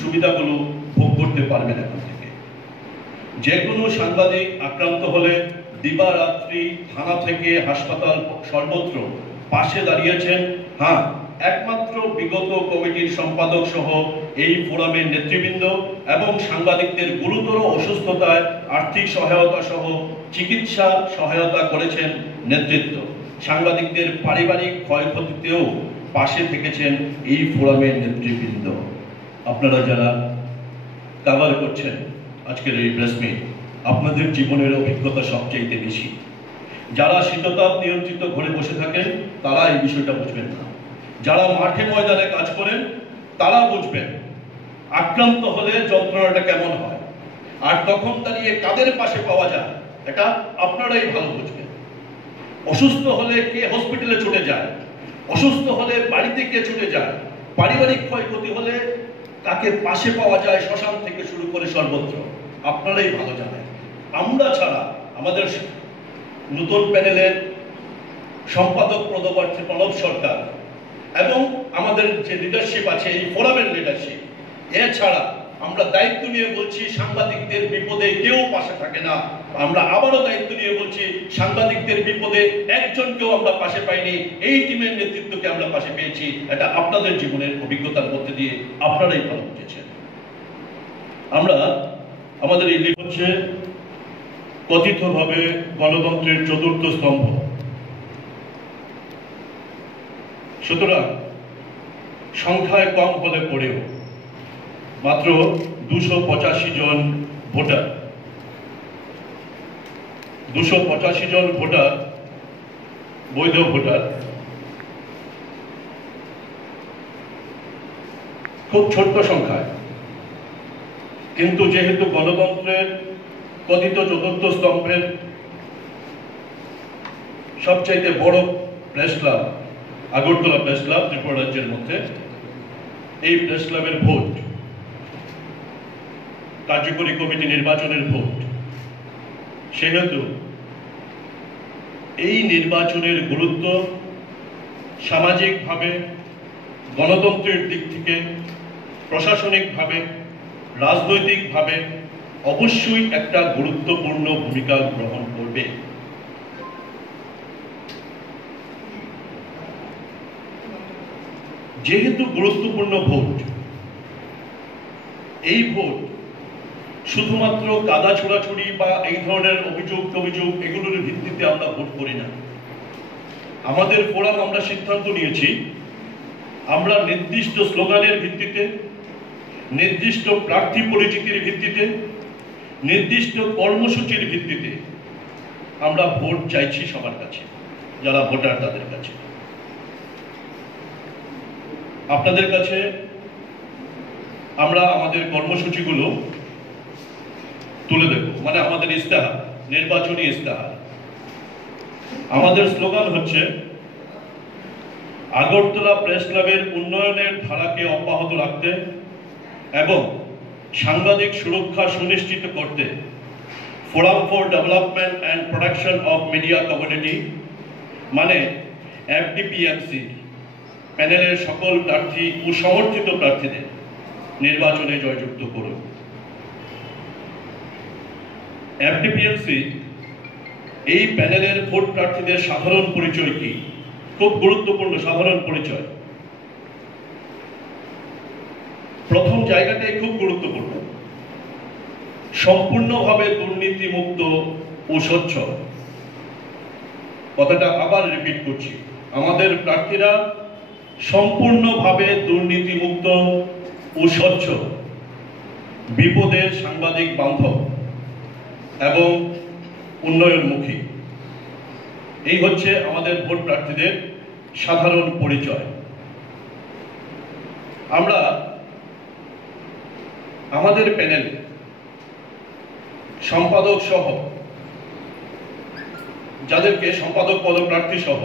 সুবিধাগুলো ভোগ করতে পারবেন এখন থেকে। যে কোনো সাংবাদিক আক্রান্ত হলে দিবারাত্রি থানা থেকে হাসপাতাল সর্বত্র পাশে দাঁড়িয়েছেন। হ্যাঁ, একমাত্র বিগত কমিটির সম্পাদক সহ এই ফোরামের নেতৃবৃন্দ এবং সাংবাদিকদের গুরুতর অসুস্থতায় আর্থিক সহায়তা সহ চিকিৎসা সহায়তা করেছেন নেতৃত্ব। সাংবাদিকদের পারিবারিক ক্ষয়ক্ষতিতেও পাশে থেকেছেন এই ফোরামের নেতৃবৃন্দ। আপনারা যারা কভার করছেন আজকের এই প্রেস মিট, আপনাদের জীবনের অভিজ্ঞতা সবচাইতে বেশি। যারা শীততাপ নিয়ন্ত্রিত ঘরে বসে থাকেন তারা এই বিষয়টা বুঝবেন না, যারা মাঠে ময়দানে কাজ করেন তারা বুঝবেন আক্রান্ত হলে যন্ত্রণাটা কেমন হয়, আর তখন দাঁড়িয়ে কাদের পাশে পাওয়া যায় এটা আপনারাই ভালো বুঝবেন। অসুস্থ হলে কে হসপিটালে ছুটে যায়, অসুস্থ হলে বাড়িতে কে ছুটে যায়, পারিবারিক ক্ষয়ক্ষতি হলে কাকে পাশে পাওয়া যায় শ্মশান থেকে শুরু করে সর্বত্র আপনারাই ভালো জানেন। আমরা ছাড়া আমাদের নতুন প্যানেলের সম্পাদক পদপ্রার্থী প্রণব সরকার এবং আমাদের যে লিডারশিপ আছে এই ফোরামের লিডারশিপ, এছাড়া আমরা দায়িত্ব নিয়ে বলছি সাংবাদিকদের বিপদে কেউ পাশে থাকে না। আমরা আবারও দায়িত্ব নিয়ে বলছি সাংবাদিকদের বিপদে একজনকেও আমরা পাশে পাইনি, এই টিমের নেতৃত্বকে আমরা পাশে পেয়েছি। এটা আপনাদের জীবনের অভিজ্ঞতার মধ্যে দিয়ে আপনারাই ভালো বুঝেছেন। আমরা আমাদের এই হচ্ছে কথিতভাবে গণতন্ত্রের চতুর্থ স্তম্ভ। সুতরাং সংখ্যায় কম হলে পড়েও মাত্র 285 জন ভোটার, 285 জন ভোটার বৈধ ভোটার, খুব ছোট্ট সংখ্যায়। কিন্তু যেহেতু গণতন্ত্রের কথিত চতুর্থ স্তম্ভের সবচাইতে বড় press club Agartala press club Tripura রাজ্যের মধ্যে, এই প্রেস ক্লাবের ভোট কার্যকরী কমিটি নির্বাচনের ভোট, সেহেতু এই নির্বাচনের গুরুত্ব সামাজিকভাবে, গণতন্ত্রের দিক থেকে, প্রশাসনিকভাবে, রাজনৈতিকভাবে অবশ্যই একটা গুরুত্বপূর্ণ ভূমিকা গ্রহণ করবে। যেহেতু গুরুত্বপূর্ণ ভোট, এই ভোট শুধুমাত্র কাদা ছোড়াছুড়ি বা এই ধরনের অভিযোগ এগুলোর ভিত্তিতে আমরা ভোট করি না। আমাদের ফোরাম আমরা সিদ্ধান্ত নিয়েছি আমরা নির্দিষ্ট স্লোগানের ভিত্তিতে, নির্দিষ্ট প্রার্থী পরিচিতির ভিত্তিতে, নির্দিষ্ট কর্মসূচির ভিত্তিতে আমরা ভোট চাইছি সবার কাছে, যারা ভোটার তাদের কাছে। আপনাদের কাছে আমরা আমাদের কর্মসূচিগুলো তুলে দেব, মানে আমাদের ইস্তেহার, নির্বাচনী ইস্তেহার। আমাদের স্লোগান হচ্ছে আগরতলা প্রেস ক্লাবের উন্নয়নের ধারাকে অব্যাহত রাখতে এবং সাংবাদিক সুরক্ষা সুনিশ্চিত করতে forum for development and protection of media community মানে FDPMC প্যানেলের সকল প্রার্থী ও সমর্থিত প্রার্থীদের নির্বাচনে জয়যুক্ত করুন। FDPMC এই প্যানেলের ভোট প্রার্থীদের সাধারণ পরিচয় কি? খুব গুরুত্বপূর্ণ সাধারণ পরিচয়। প্রথম জায়গাটাই খুব গুরুত্বপূর্ণ, সম্পূর্ণভাবে দুর্নীতিমুক্ত ও স্বচ্ছ। কথাটা আবার রিপিট করছি, আমাদের প্রার্থীরা সম্পূর্ণভাবে দুর্নীতিমুক্ত ও স্বচ্ছ, বিপদে সাংবাদিক বান্ধব এবং উন্নয়নমুখী। এই হচ্ছে আমাদের ভোট প্রার্থীদের সাধারণ পরিচয়। আমরা আমাদের প্যানেল সম্পাদক সহ যাদেরকে সম্পাদক পদপ্রার্থী সহ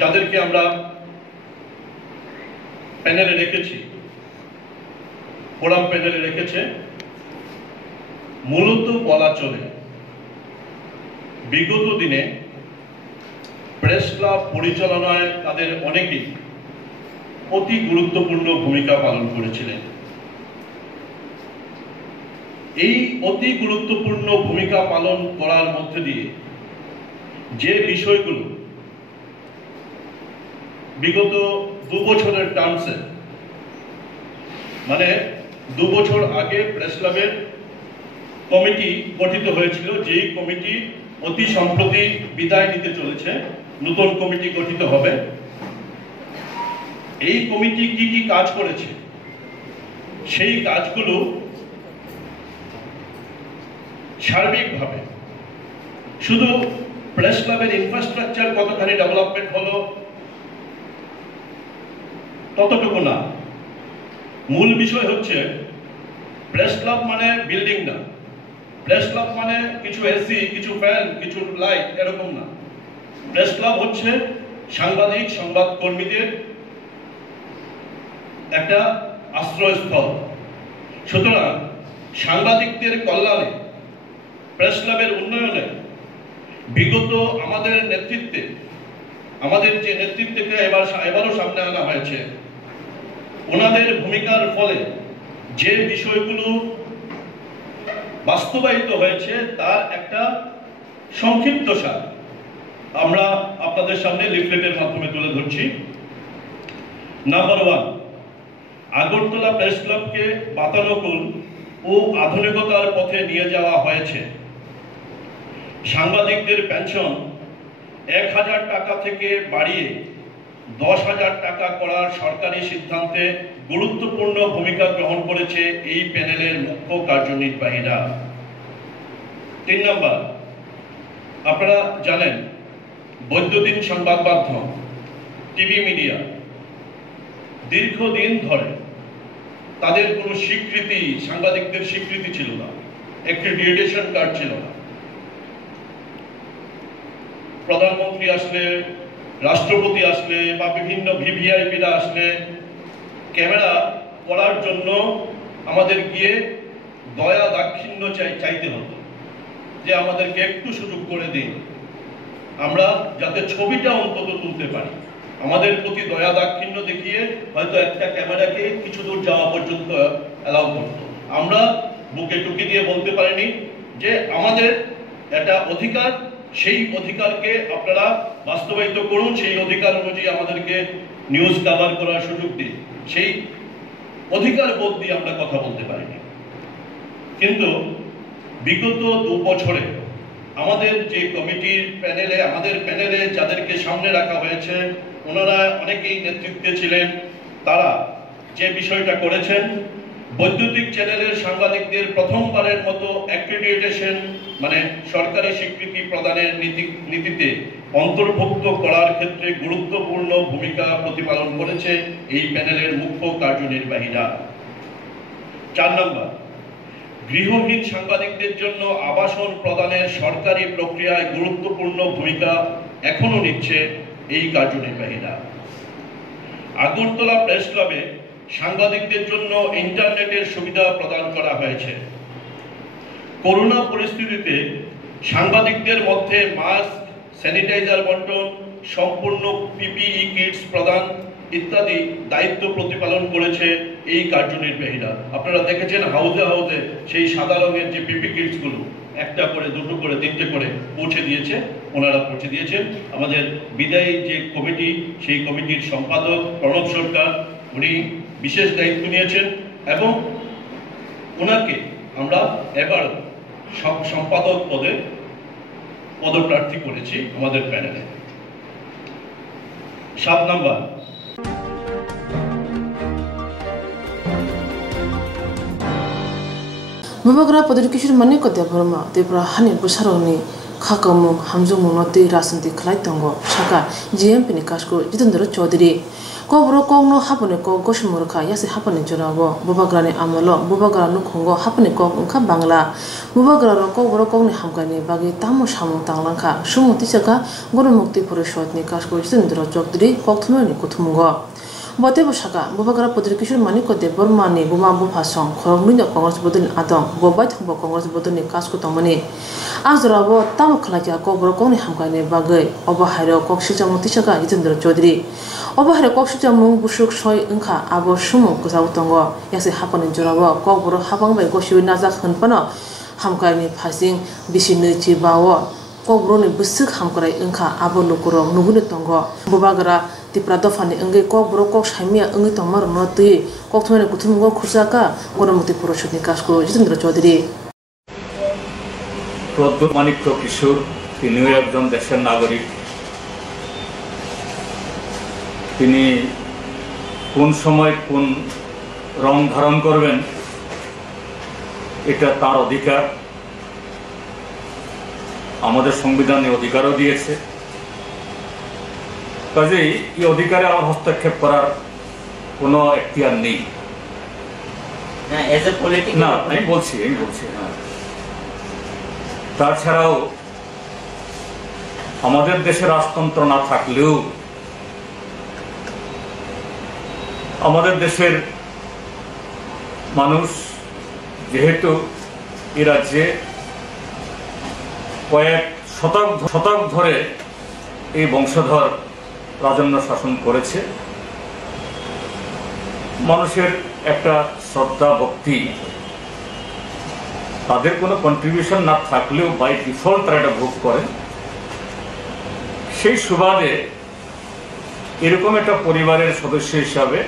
যাদেরকে আমরা প্যানেলে রেখেছি, ফোরাম প্যানেলে রেখেছে, মূলত বলা চলে বিগত দিনে প্রেস ক্লাব পরিচালনায় তাদের অনেকেই অতি গুরুত্বপূর্ণ ভূমিকা পালন করেছিলেন। এই অতি গুরুত্বপূর্ণ ভূমিকা পালন করার মধ্যে দিয়ে যে বিষয়গুলো বিগত 2 বছরের টার্মসে, মানে 2 বছর আগে প্রেস ক্লাবের কমিটি গঠিত হয়েছিল, যেই কমিটি অতি সম্প্রতি বিদায় নিতে চলেছে, নতুন কমিটি গঠিত হবে। এই কমিটি কি কি কাজ করেছে, সেই কাজগুলো সার্বিকভাবে শুধু প্রেস ক্লাবের ইনফ্রাস্ট্রাকচার কতখানি ডেভেলপমেন্ট হলো ততটুকু না। মূল বিষয় হচ্ছে প্রেস ক্লাব মানে বিল্ডিং না, প্রেস ক্লাব মানে কিছু এসি, কিছু ফ্যান, কিছু লাইট, এরকম না। প্রেস ক্লাব হচ্ছে সাংবাদিক, সংবাদ কর্মীদের একটা আশ্রয়স্থল। সুতরাং সাংবাদিকদের কল্যাণে, প্রেস ক্লাবের উন্নয়নে বিগত আমাদের নেতৃত্বে, আমাদের যে নেতৃত্বকে এবারও সামনে আনা হয়েছে, ওনাদের ভূমিকার ফলে যে বিষয়গুলো বাস্তবায়িত হয়েছে তার একটা সংক্ষিপ্ত সার আমরা আপনাদের সামনে লিফলেটের মাধ্যমে তুলে ধরছি। নাম্বার 1, আগরতলা প্রেস ক্লাবকে বাতানুকূল ও আধুনিকতার পথে নিয়ে যাওয়া হয়েছে। সাংবাদিকদের পেনশন 1000 টাকা থেকে বাড়িয়ে 10,000 টাকা করার সরকারি সিদ্ধান্তে গুরুত্বপূর্ণ ভূমিকা গ্রহণ করেছে এই প্যানেলের মুখ্য কার্যনির্বাহীরা। 3 নম্বর, আপনারা জানেন বৈদ্যুতিন সংবাদ মাধ্যম, টিভি মিডিয়া দীর্ঘদিন ধরে তাদের কোনো স্বীকৃতি, সাংবাদিকদের স্বীকৃতি ছিল না, অ্যাক্রিডিটেশন কার্ড ছিল না। প্রধানমন্ত্রী আসলে, রাষ্ট্রপতি আসলে বা বিভিন্ন ভিভিআইপিরা আসলে ক্যামেরা করার জন্য আমাদের গিয়ে দয়া দাক্ষিণ্য চাইতে হতো, যে আমাদেরকে একটু সুযোগ করে দিন, আমরা যাতে ছবিটা অন্তত তুলতে পারি। আমাদের প্রতি দয়া দাক্ষিণ্য দেখিয়ে হয়তো একটা ক্যামেরাকে কিছু দূর যাওয়া পর্যন্ত অ্যালাউ করতো। আমরা বুকে টুকি দিয়ে বলতে পারিনি যে আমাদের একটা অধিকার, সেই অধিকারকে আপনারা বাস্তবায়িত করুন, সেই অধিকার অনুযায়ী আমাদেরকে নিউজ কভার করার সুযোগ দিন। সেই অধিকার বোধ দিয়ে আমরা কথা বলতে পারিনি। কিন্তু বিগত 2 বছরে আমাদের যে কমিটির প্যানেলে, আমাদের প্যানেলে যাদেরকে সামনে রাখা হয়েছে, ওনারা অনেকেই নেতৃত্বে ছিলেন। তারা যে বিষয়টা করেছেন, বৈদ্যুতিক চ্যানেলের সাংবাদিকদের প্রথমবারের মতো অ্যাক্রিডিটেশন মানে সরকারি স্বীকৃতি প্রদানের নীতিতে অন্তর্ভুক্ত করার ক্ষেত্রে গুরুত্বপূর্ণ ভূমিকা প্রতিপালন করেছে এই প্যানেলের মুখ্য কার্যনির্বাহীরা। 4 নম্বর, গৃহহীন সাংবাদিকদের জন্য আবাসন প্রদানের সরকারি প্রক্রিয়ায় গুরুত্বপূর্ণ ভূমিকা এখনো নিচ্ছে এই কার্যনির্বাহীরা। আগরতলা প্রেস ক্লাবে সাংবাদিকদের জন্য ইন্টারনেটের সুবিধা প্রদান করা হয়েছে। করোনা পরিস্থিতিতে সাংবাদিকদের মধ্যে মাস্ক, স্যানিটাইজার বন্টন, সম্পূর্ণ পিপিই কিটস প্রদান ইত্যাদি দায়িত্ব প্রতিপালন করেছে এই কার্যনির্বাহীরা। আপনারা দেখেছেন হাউজে হাউজে সেই সাদা রঙের যে পিপি কিটস গুলো 1টা করে, 2টো করে, 3টে করে পৌঁছে দিয়েছে, ওনারা পৌঁছে দিয়েছেন। আমাদের বিদায়ী যে কমিটি, সেই কমিটির সম্পাদক প্রণব সরকার, উনি বিশেষ দায়িত্ব নিয়েছেন এবং ওনাকে আমরা এবার সম্পাদক পদে পদপ্রার্থী করেছি আমাদের প্যানেলে। 7 নম্বর, Mubagra Poder Kishur Maniko de Burma, de Brahani Busaroni, Kakamu, Hamzumu, Noti, Rasanti, Klaitongo, Shaka, GM Pinikashko, Jitandro Chodri, Kobro Kono, Haponeko, Goshmurka, Yasi Hapani Jorago, Bubagrani Amalo, Bubagra Nukongo, Haponeko, Unka Bangla, Bubagra Kobro Koni Hamkani, Bagi, Tamu Shamu Tanganka, Shumu Tisaka, Goromukti Purishotni, Kashko, Jitandro Jogdri, Koktumani Kutumungo. Botebo Shaka, Bubagra Poder Kishur Maniko de Burmani, Buma Bupasong, Koromino Congress Bodun Adam, Bobat Humbo Congress Boduni Casco Tomani. Azrabo, Tamukalaka, Kobrokoni Hamkani Bagay, Obahiro, Kokshijam Tishaka, Itindra Chodri. Obahiro Kokshijam Bushuk Shoy Unka, Abo Shumu, Kuzautongo, Yasi Hapan in Jurabo, Kobro Habang by Goshu Nazak Hunpano, Hamkani passing, Bishinichi Bawa. Kobroni Busuk Hamkara Unka, Abo Lukuro, Nugunetongo, Bubagra, Tipra dofani engai kok bro kok shaimia engai tomar no tui kok thone kuthum go khusaka gonomuti poroshudni kasko Jitendra Chaudhary Pradyut Manikya কিশোর তিনিও একজন দেশের নাগরিক তিনি কোন সময় কোন রং ধারণ করবেন এটা তার অধিকার আমাদের সংবিধানে অধিকারও দিয়েছে কাজেই এই অধিকারে আমার হস্তক্ষেপ করার কোনো এখতিয়ার নেই না আমি বলছি হ্যাঁ তাছাড়াও আমাদের দেশে রাজতন্ত্র না থাকলেও আমাদের দেশের মানুষ যেহেতু এই রাজ্যে কয়েক শতক ধরে এই বংশধর রাজন্য শাসন করেছে মানুষের একটা শ্রদ্ধা ভক্তি তাদের কোনো কন্ট্রিবিউশন না থাকলেও বাই ডিফল্ট তারা এটা ভোগ করেন সেই সুবাদে এরকম একটা পরিবারের সদস্য হিসাবে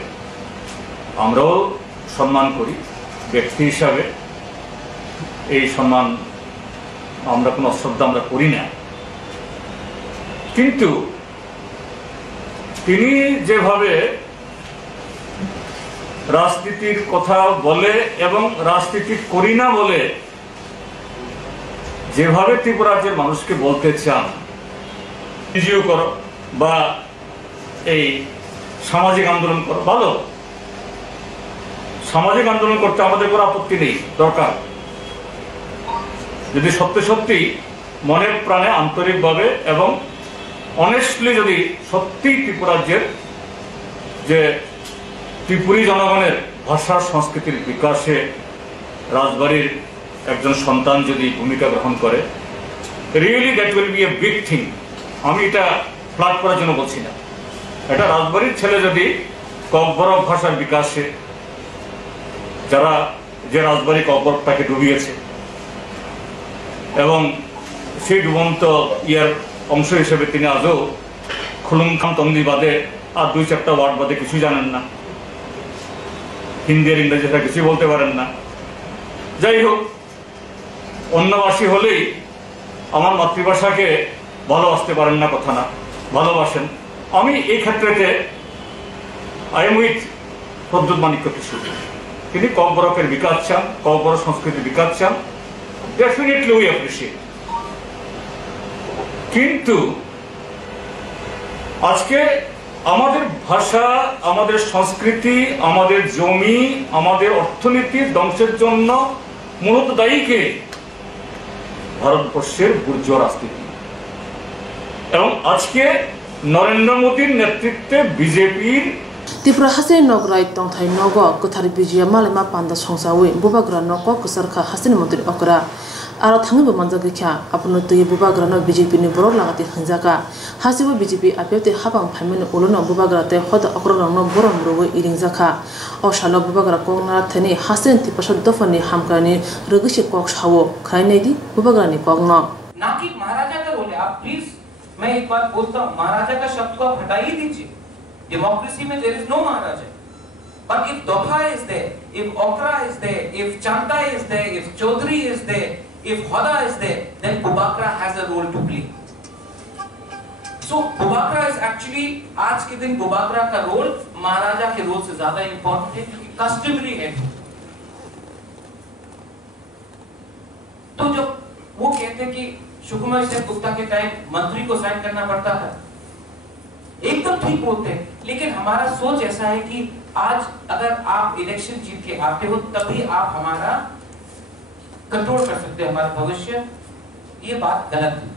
আমরাও সম্মান করি ব্যক্তি হিসাবে এই সম্মান আমরা কোনো অশ্রদ্ধা আমরা করি না কিন্তু তিনি যেভাবে রাজনীতির কথা বলে এবং রাজনীতি করি না বলে যেভাবে ত্রিপুরা রাজ্যের মানুষকে বলতে চান এনজিও করো বা এই সামাজিক আন্দোলন করো ভালো সামাজিক আন্দোলন করতে আমাদের কোনো আপত্তি নেই দরকার যদি সত্যি মনে প্রাণে আন্তরিকভাবে এবং অনেস্টলি যদি সত্যি ত্রিপুরা রাজ্যের যে ত্রিপুরী জনগণের ভাষা সংস্কৃতির বিকাশে রাজবাড়ির একজন সন্তান যদি ভূমিকা গ্রহণ করে really that will B a big thing আমি এটা ফ্লাট করার জন্য বলছি না এটা রাজবাড়ির ছেলে যদি ককবরক ভাষার বিকাশে যারা যে রাজবাড়ি ককবরকটাকে ডুবিয়েছে এবং সেই ডুবন্ত ইয়ার অংশ হিসেবে তিনি আজও খুলুমখাম তংদি বাদে আর 2-4টা ওয়ার্ড বাদে কিছু জানেন না হিন্দি আর ইংরেজিটা কিছুই বলতে পারেন না যাই হোক অন্যভাষী হলেই আমার মাতৃভাষাকে ভালোবাসতে পারেন না কথা না ভালোবাসেন আমি এই ক্ষেত্রেতে I am with Pradyot Manikya Kishore তিনি ককবরকের বিকাশ চান ককবরক সংস্কৃতির বিকাশ চান ডেফিনেটলি উই অ্যাপ্রিশিয়েট কিন্তু আজকে আমাদের ভাষা আমাদের সংস্কৃতি আমাদের জমি আমাদের অর্থনীতির ধ্বংসের জন্য মূলত দায়ী কে ভারতবর্ষের বুর্জোয়া রাজনীতি এবং আজকে নরেন্দ্র মোদীর নেতৃত্বে বিজেপির Tipra hasin nograi tongthai nogo kothari bijia malema panda songsawi bubagra noko kusarkha hasin mantri okra aro thangi bo manjagi kha apno tui bubagra no BJP ni borok lagati hanjaka hasibo BJP apete habang phaimene ulono bubagra te hoda okra no borom rogo iringjaka o shalo bubagra kongna thani hasin tipasha dofani hamkani rogisi kok shawo khainedi bubagra ni kogno ना कि महाराजा का role है आप please मैं एक बात बोलता हूं महाराजा का शब्द को आप हटा ही दीजिए डेमोक्रेसी में there is no maharaja but if Doha is there if Okra is there if Chanta is there if Chaudhary is there if Hoda is there then Bubakra has a role to play so Bubakra is actually आज के दिन Bubakra का role महाराजा के role से ज्यादा important है क्योंकि customary है तो जब वो कहते हैं कि सुकुमार सेन गुप्ता के टाइम मंत्री को साइन करना पड़ता था एकदम ठीक बोलते हैं लेकिन हमारा सोच ऐसा है कि आज अगर आप इलेक्शन जीत के आते हो तभी आप हमारा कंट्रोल कर सकते हो हमारा भविष्य ये बात गलत है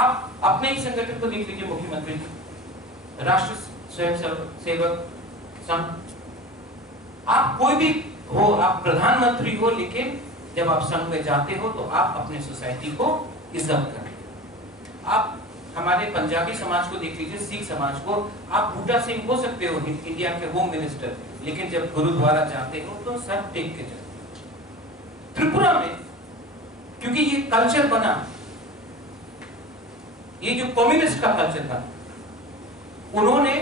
आप अपने ही संगठन को देख लीजिए मुख्यमंत्री राष्ट्र स्वयं सेवक संघ आप कोई भी हो आप प्रधानमंत्री हो लेकिन जब आप संघ में जाते हो तो आप अपने सोसाइटी को इज्जत करें आप हमारे पंजाबी समाज को देख लीजिए सिख समाज को आप बूटा सिंह हो सकते हो इंडिया के होम मिनिस्टर लेकिन जब गुरुद्वारा जाते हो तो सर टेक के जाते त्रिपुरा में क्योंकि ये कल्चर बना ये जो कम्युनिस्ट का कल्चर था उन्होंने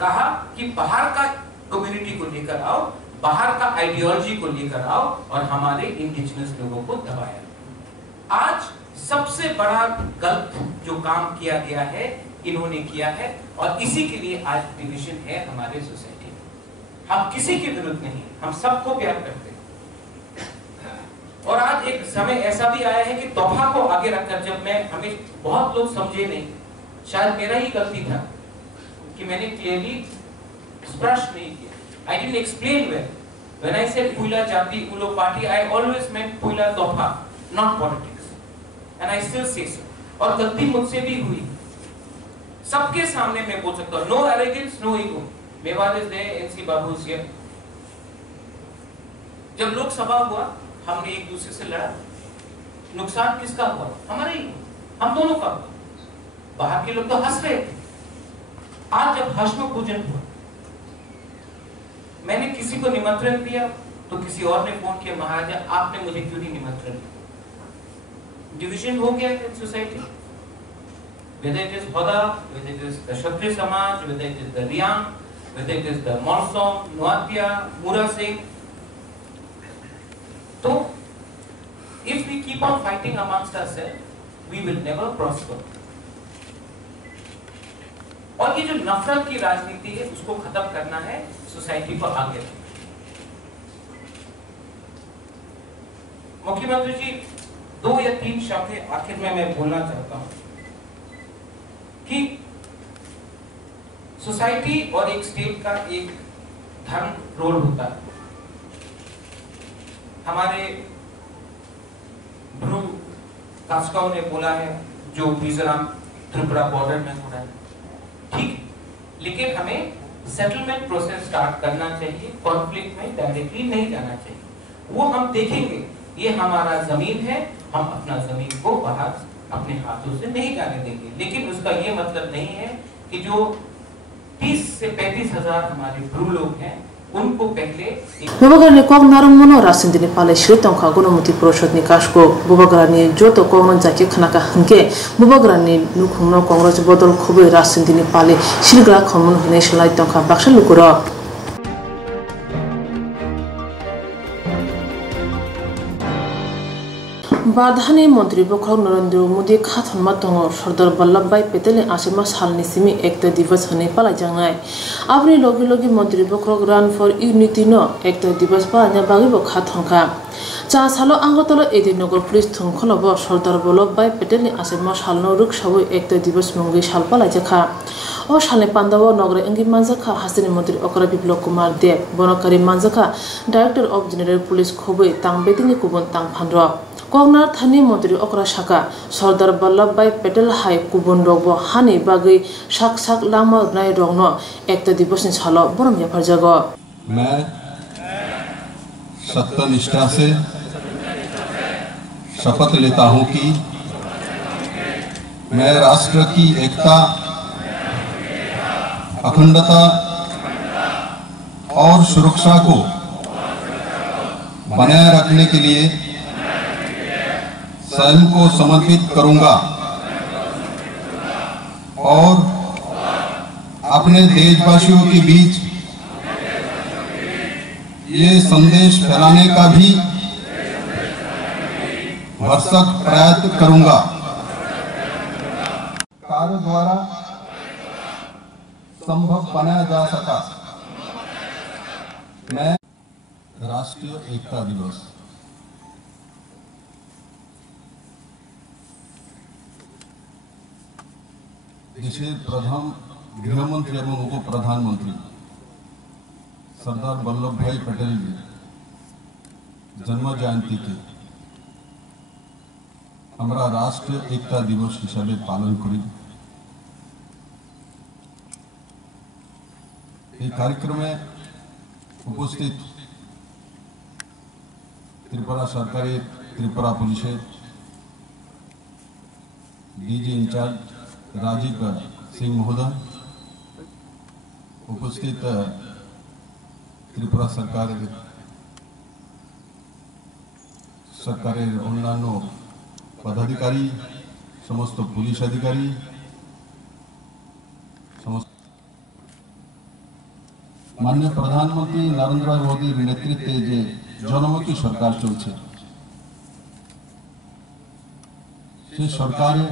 कहा कि बाहर का कम्युनिटी को लेकर आओ, बाहर का आइडियोलॉजी को लेकर आओ और हमारे इंडिजिनस लोगों को दबाया। आज सबसे बड़ा गलत जो काम किया गया है इन्होंने किया है और इसी के लिए आज डिवीजन है हमारे सोसाइटी में। हम किसी के विरुद्ध नहीं, हम सबको प्यार करते हैं। और आज एक समय ऐसा भी आया है कि तोहफा को आगे रखकर, जब मैं हमें बहुत लोग समझे नहीं, शायद मेरा ही गलती था कि मैंने क्लियरली स्पष्ट नहीं किया। I didn't explain well. When I said Phuila Jati Ulo Party, I always meant Phuila Tohfa, not politics. And I still say so. और गलती मुझसे भी हुई, सबके सामने मैं बोल सकता हूँ। No arrogance, no ego. Mewar is there, NC Babu is here. जब लोकसभा हुआ, हमने एक दूसरे से लड़ा। नुकसान किसका हुआ? हमारा ही, हम दोनों का हुआ। बाहर के लोग तो हंस रहे थे। आज जब हश्म पूजन हुआ, मैंने किसी को निमंत्रण दिया तो किसी और ने फोन किया, महाराजा आपने मुझे क्यों नहीं निमंत्रण दिया? डिवीजन हो गया है society, whether it is Hoda, whether it is the Kshatriya Samaj, whether it is the Riyang, whether it is the Monsong, Nuatia, Mura Singh. So, if we keep on fighting amongst ourselves, we will never prosper. और ये जो नफरत की राजनीति है उसको खत्म करना है, सोसाइटी को आगे रखना। मुख्यमंत्री जी, 2 या 3 शब्द आखिर में मैं बोलना चाहता हूं कि सोसाइटी और एक स्टेट का एक धर्म रोल होता है। हमारे ध्रुव कास्काओ ने बोला है जो मिजोरम त्रिपुरा बॉर्डर में हो रहा है, ठीक, लेकिन हमें सेटलमेंट प्रोसेस स्टार्ट करना चाहिए, कॉन्फ्लिक्ट में डायरेक्टली नहीं जाना चाहिए। वो हम देखेंगे, ये हमारा जमीन है, हम अपना जमीन को बाहर अपने हाथों से नहीं जाने देंगे। लेकिन उसका ये मतलब नहीं है कि जो 30 से 35 हजार हमारे ब्रू लोग हैं उनको पहले बुबाग्रानि कक नारमनो रासिंदिनि पाले श्री तंखा गुणमति परिषद निकास को बुबाग्रानि जोतो कौन जाके खनाका हंके बुबाग्रानि नुखुंनो कांग्रेस बदल खुबे रासिंदिनि पाले श्रीग्रा खमन हने सलाई तंखा बाक्सा लुकुरा बाधानी मंत्री बखर नरेंद्र मोदी खाथनमा दङ सरदार वल्लभ भाई पटेल आसिमा सालनि सिमी एकता दिवस हने पालायजांनाय आबनि लगे लगे मंत्री बखर रन फॉर यूनिटी नो एकता दिवस पालायना बागैबो खाथंखा चा सालो आंगतलो एदिनगर पुलिस थंखलब सरदार वल्लभ भाई पटेल आसिमा सालनो रुखसावो एकता दिवस मंगै साल पालायजाखा ओ सालनि पांडाव नगर अंगि मानजाखा हासिनि मंत्री अकरा बिप्लव कुमार देव बनकारी मानजाखा director of general police खोबै तांबेतिनि Cuban तांफानर कगनार थानी मंत्री अकरा शाखा सरदार वल्लभ भाई पटेल हाई कुबन रगबो हानि बागै साक साक लामा नाय रंगनो एकता दिवसनि सालो बरम याफारजाग मैं सत्यनिष्ठा से शपथ लेता हूं कि मैं राष्ट्र की एकता, अखंडता और सुरक्षा को बनाए रखने के लिए स्वयं को समर्पित करूंगा और अपने देशवासियों के बीच ये संदेश फैलाने का भी भरसक प्रयत्न करूंगा। कार्य द्वारा संभव बनाया जा सका। मैं राष्ट्रीय एकता दिवस जिसे प्रधान गृहमंत्री एवं उप प्रधानमंत्री सरदार वल्लभ भाई पटेल की जन्म जयंती के हमारा राष्ट्रीय एकता दिवस हिसाब से पालन करी। कार्यक्रम में उपस्थित त्रिपुरा सरकारी Tripura police DG incharge Rajiv Singh महोदय, उपस्थित त्रिपुरा सरकारेर अन्यान्य पदाधिकारी, समस्त पुलिस अधिकारी, समस्त माननीय प्रधानमंत्री नरेंद्र मोदी नेतृत्वे जे जनमुखी सरकार चलছে সেই সরকারে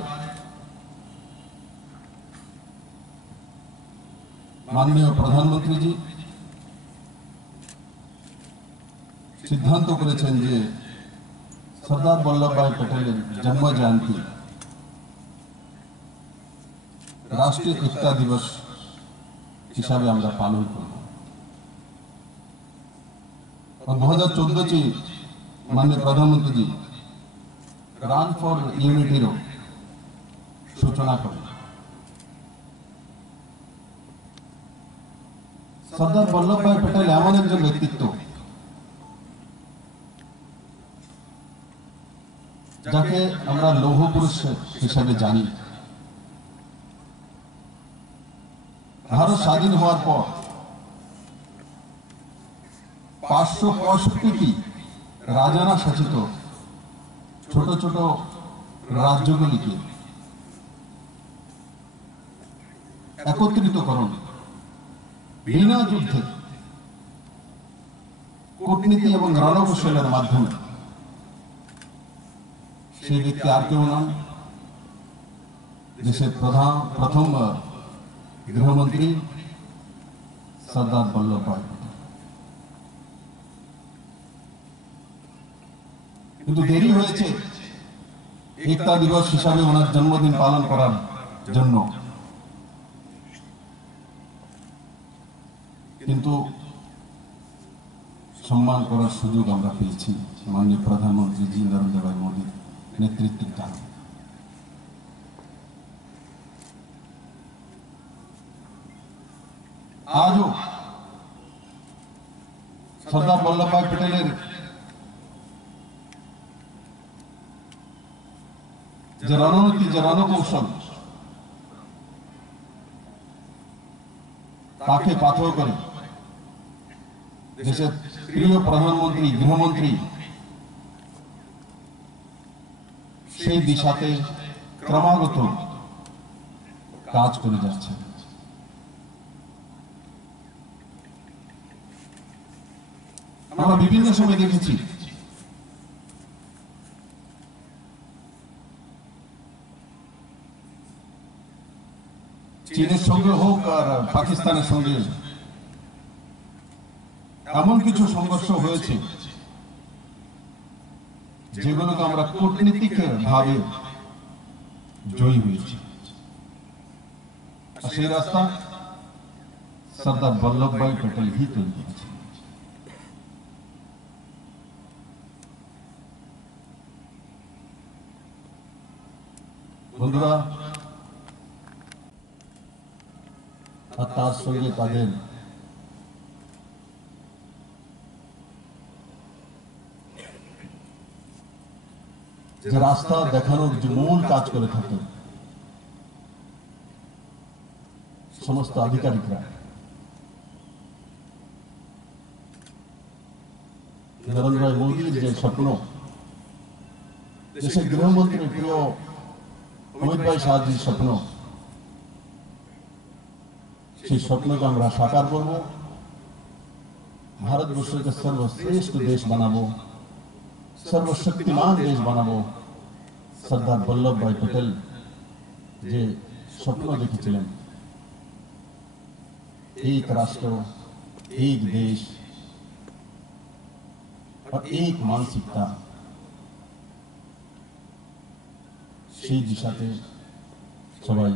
माननीय प्रधानमंत्री जी सिद्धांत করেছেন যে सरदार वल्लभ भाई पटेल जन्म जयंती राष्ट्रीय एकता दिवस हिसाब से पालन कर 2014 माननीय प्रधानमंत्री जी रन फॉर यूनिटी सूचना करें सरदार वल्लभ भाई पटेल एमन एक व्यक्तित्व যাকে আমরা লৌহ পুরুষ হিসেবে জানি ভারত স্বাধীন হওয়ার পর 565টি রাজারা শাসিত ছোট ছোট রাজ্যগুলিকে একত্রিতকরণ বিনা যুদ্ধে কূটনীতি এবং রণকৌশলের মাধ্যমে সেই ব্যক্তি আর কেউ নন দেশের প্রথম গৃহমন্ত্রী सरदार वल्लभ भाई কিন্তু দেরি হয়েছে एकता दिवस হিসাবে ওনার জন্মদিন পালন করার জন্য কিন্তু সম্মান করার সুযোগ আমরা পেয়েছি মাননীয় প্রধানমন্ত্রী জি নরেন্দ্র ভাই মোদী नेतृत्व कारण आज सरदार वल्लभ भाई पटेल रणनीति रणकौशल ताके पाथर करे देशेर प्रिय प्रधानमंत्री गृहमंत्री সেই দিশাতে ক্রমাগত কাজ করে যাচ্ছে আমরা বিভিন্ন সময় দেখেছি চীনের সঙ্গে হোক আর পাকিস্তানের সঙ্গে এমন কিছু সংঘর্ষ হয়েছে যেগুলোকে আমরা কূটনীতিক ভাবে জয়ী হয়েছি আর সেই রাস্তা सरदार वल्लभ भाई पटेल ही तैরি করেছেন বন্ধুরা আর তার সঙ্গে তাদের যে রাস্তা দেখানোর যে মূল কাজ করে থাকে সমস্ত আধিকারিকরা নরেন্দ্র মোদীর যে স্বপ্ন দেশের গৃহমন্ত্রী প্রিয় অমিত ভাই শাহজির স্বপ্ন সেই স্বপ্নকে আমরা সাকার করব ভারতবর্ষকে সর্বশ্রেষ্ঠ দেশ বানাবো सर्वशक्तिमान देश बनाबो सरदार वल्लभ भाई पटेल जे स्वप्न देखेছিলেন एक राष्ट्र एक देश और एक मानसिकता সেই দিশাতে সবাই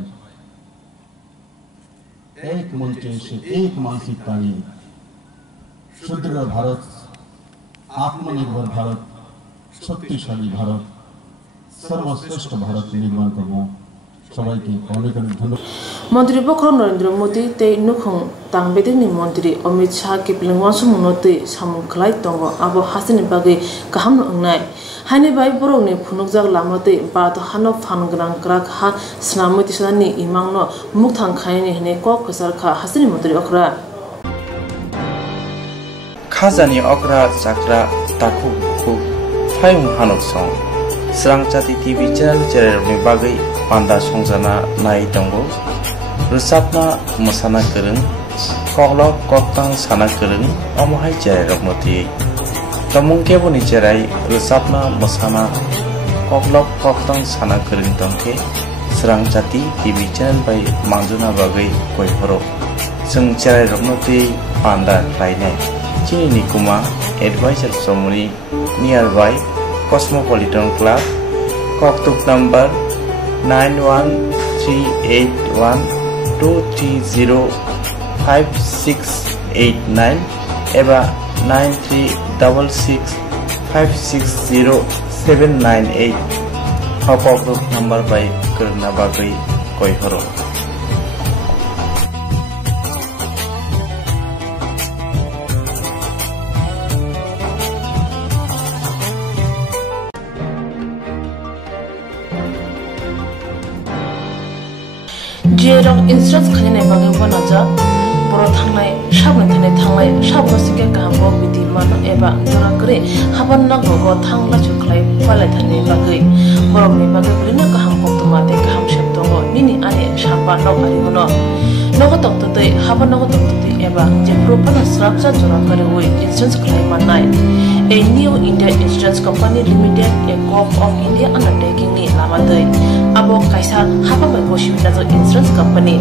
एक मंचे এসে एक मानसिकता নিয়ে सुदृढ़ भारत आत्मनिर्भर भारत शक्तिशाली भारत सर्वश्रेष्ठ भारत निर्माण करबो सबाइके अनेक अनेक धन्यवाद मंत्री बखर नरेंद्र मोदी ते नुखुं तांगबेदेनि मंत्री अमित शाह के प्लेंगवासु मुनोते सामुखलाय दंगो आबो हासिनि बागै गाहाम नंनाय हानि बाय बरौनि फुनुकजाक लामते बात हानो फानग्रां क्राक हा स्नामति सनानि इमांनो मुक्थां खायनि हने कक खसारखा हासिनि मंत्री अखरा खाजानि अग्रा जाग्रा ताखु खु फायं हानक सं स्रांचाति टीवी चेनेलनि बागै पान्दा संजाना नाय दंगो रोजाबना मोसाना गोरों koklok koktang sana kereng omohai cerai rokmoti tomung keboni cerai resapna mosana koklok koktang sana kereng tongke serang jati TV channel by mangjuna bagai koi horo seng cerai rokmoti panda lainnya chini nikuma advisor somuni nearby Cosmopolitan Club koktuk number 91382305689 eba 9366560798 hopok number by kerna bagai koi horo Jerong instructs khane bagai bona ja boro thangnai sabne thangnai sabno sike kaham biti man eba jora kre haban na gogo thangla chuklai palai thane bagai borok ni bagai brina kaham koktuma te kaham sheptongo nini ane sapa no ari gono nogo tokte haban nogo tokte eba je propana structure jora kare oi instructs khlai manai a new India Insurance Company Limited a corp of India undertaking ni lamadai abo kaisa haba bai boshibina jo insurance company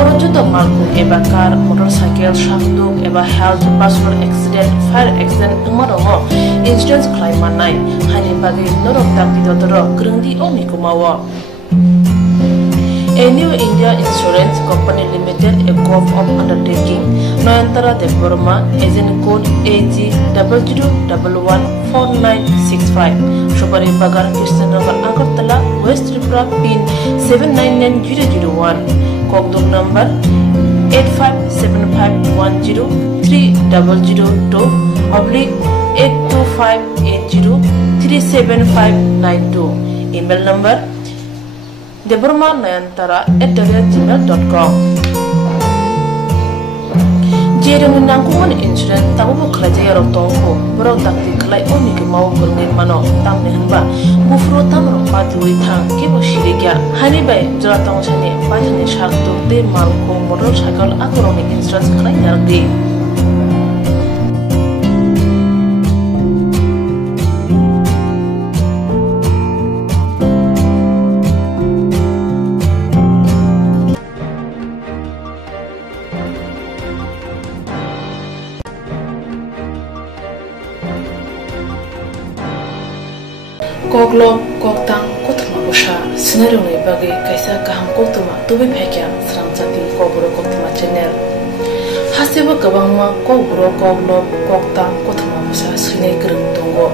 oro joto malku eba car motorcycle shafduk eba health personal accident fire accident umarongo insurance claim manai hani bagi norok takti dotoro krungdi oni kumawa a new India Insurance Company Limited a corp of undertaking Noyantara Deborma agent code AG00114965 Shubari Bagar Kirstanagar Agartala West Tripura pin 799001 Kokduk number 85751030/82580375592 email number debormanayantara@gmail.com Jerong nangkuman insurance tabu khlaje yarok tongko borok takti khlai oni ke mau kurne mano tamne hanba bufro tamro patui thang ke bo shirigya hani bai jora tong chane pajane shak to te mal ko motorcycle akoroni insurance khlai yardi Koklo koktang kothma busha sinarungi bagi kaisa kaham koktuma tubi phekya srangchati kobro koktuma channel hasiba kabangma kobro koklo koktang kothma busha sinai krung tongo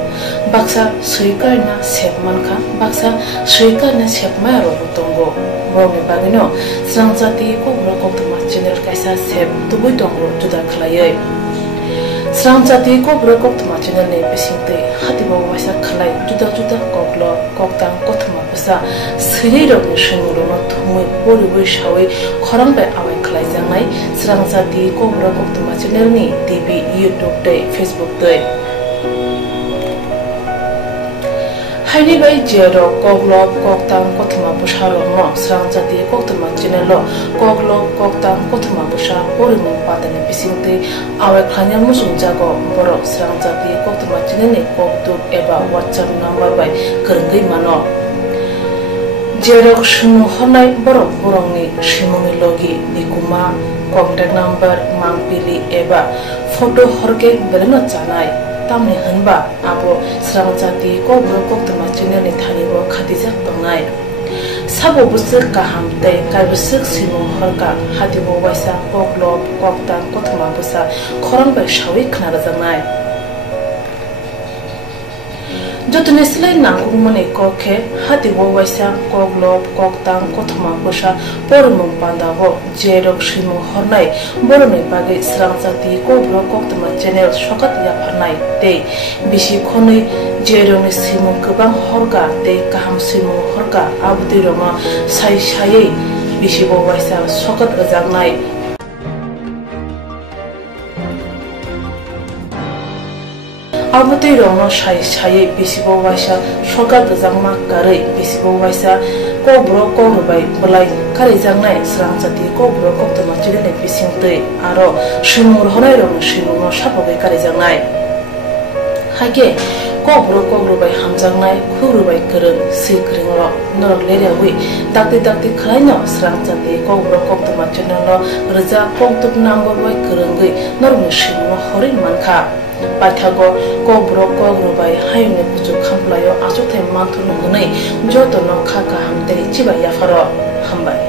baksa suikarna sepmanka baksa suikarna sepmaro tongo momi bagino srangchati kobro koktuma channel kaisa sep tubi tongo juda khlaiye Srangchati kobro koktuma channel ne pisingte hatibo waisa khlai juda juda koklo koktang kothma busa siri rok ni shingro no thumui pori boi shawi khorang bai awai khlai jangai Srangchati kobro koktuma channel ni TV YouTube te Facebook te Haini bai jero koklo koktang kothma busa ro no Srangchati koktuma channel lo koklo koktang kothma busa pori mo patane pisingte awai khanya musung jago borok Srangchati koktuma channel ni koktuk eba WhatsApp number bai kerenggai mano jerok shunu honai borok borongni shimoni logi nikuma contact number mangpili eba photo horke beleno chanai tamni hanba abo Srangchati kobro koktuma channel ni thani bo khatijak tongnai sabo busuk kaham te kaibusuk simung horka hatibo waisa koklo koktang kothma busa khorang bai shawi khna janai jotune slai nangung mane kokhe hatibo waisa koklo koktang kothma busa pormung pandago jerok simung hornai borone bage Srangchati kobro koktuma channel shokat ya pharnai te bisi khonui jeroni simung kubang horga te kaham simung horga abdi roma sai sai bisi bo waisa shokat ajangnai abdi roma sai sai bisi bo waisa shokat ajangma karai bisi bo waisa bro ko rubai belai kari jangnai srang jati ko bro ko to machile ne bising tei aro shimur honai rong shimur no sapogai kari jangnai hage ko bro rubai hamjangnai khu rubai kereng si kereng ro norok leria hui dakti khlaino srang jati ko bro ko to machile no reja kong tup nango bai kerengui norok shimur no horin mankha Pathago ko bro ko rubai hayne kuchu khamplayo achothe manthunu hnei joto no khaka hamteri chiba yafaro hambai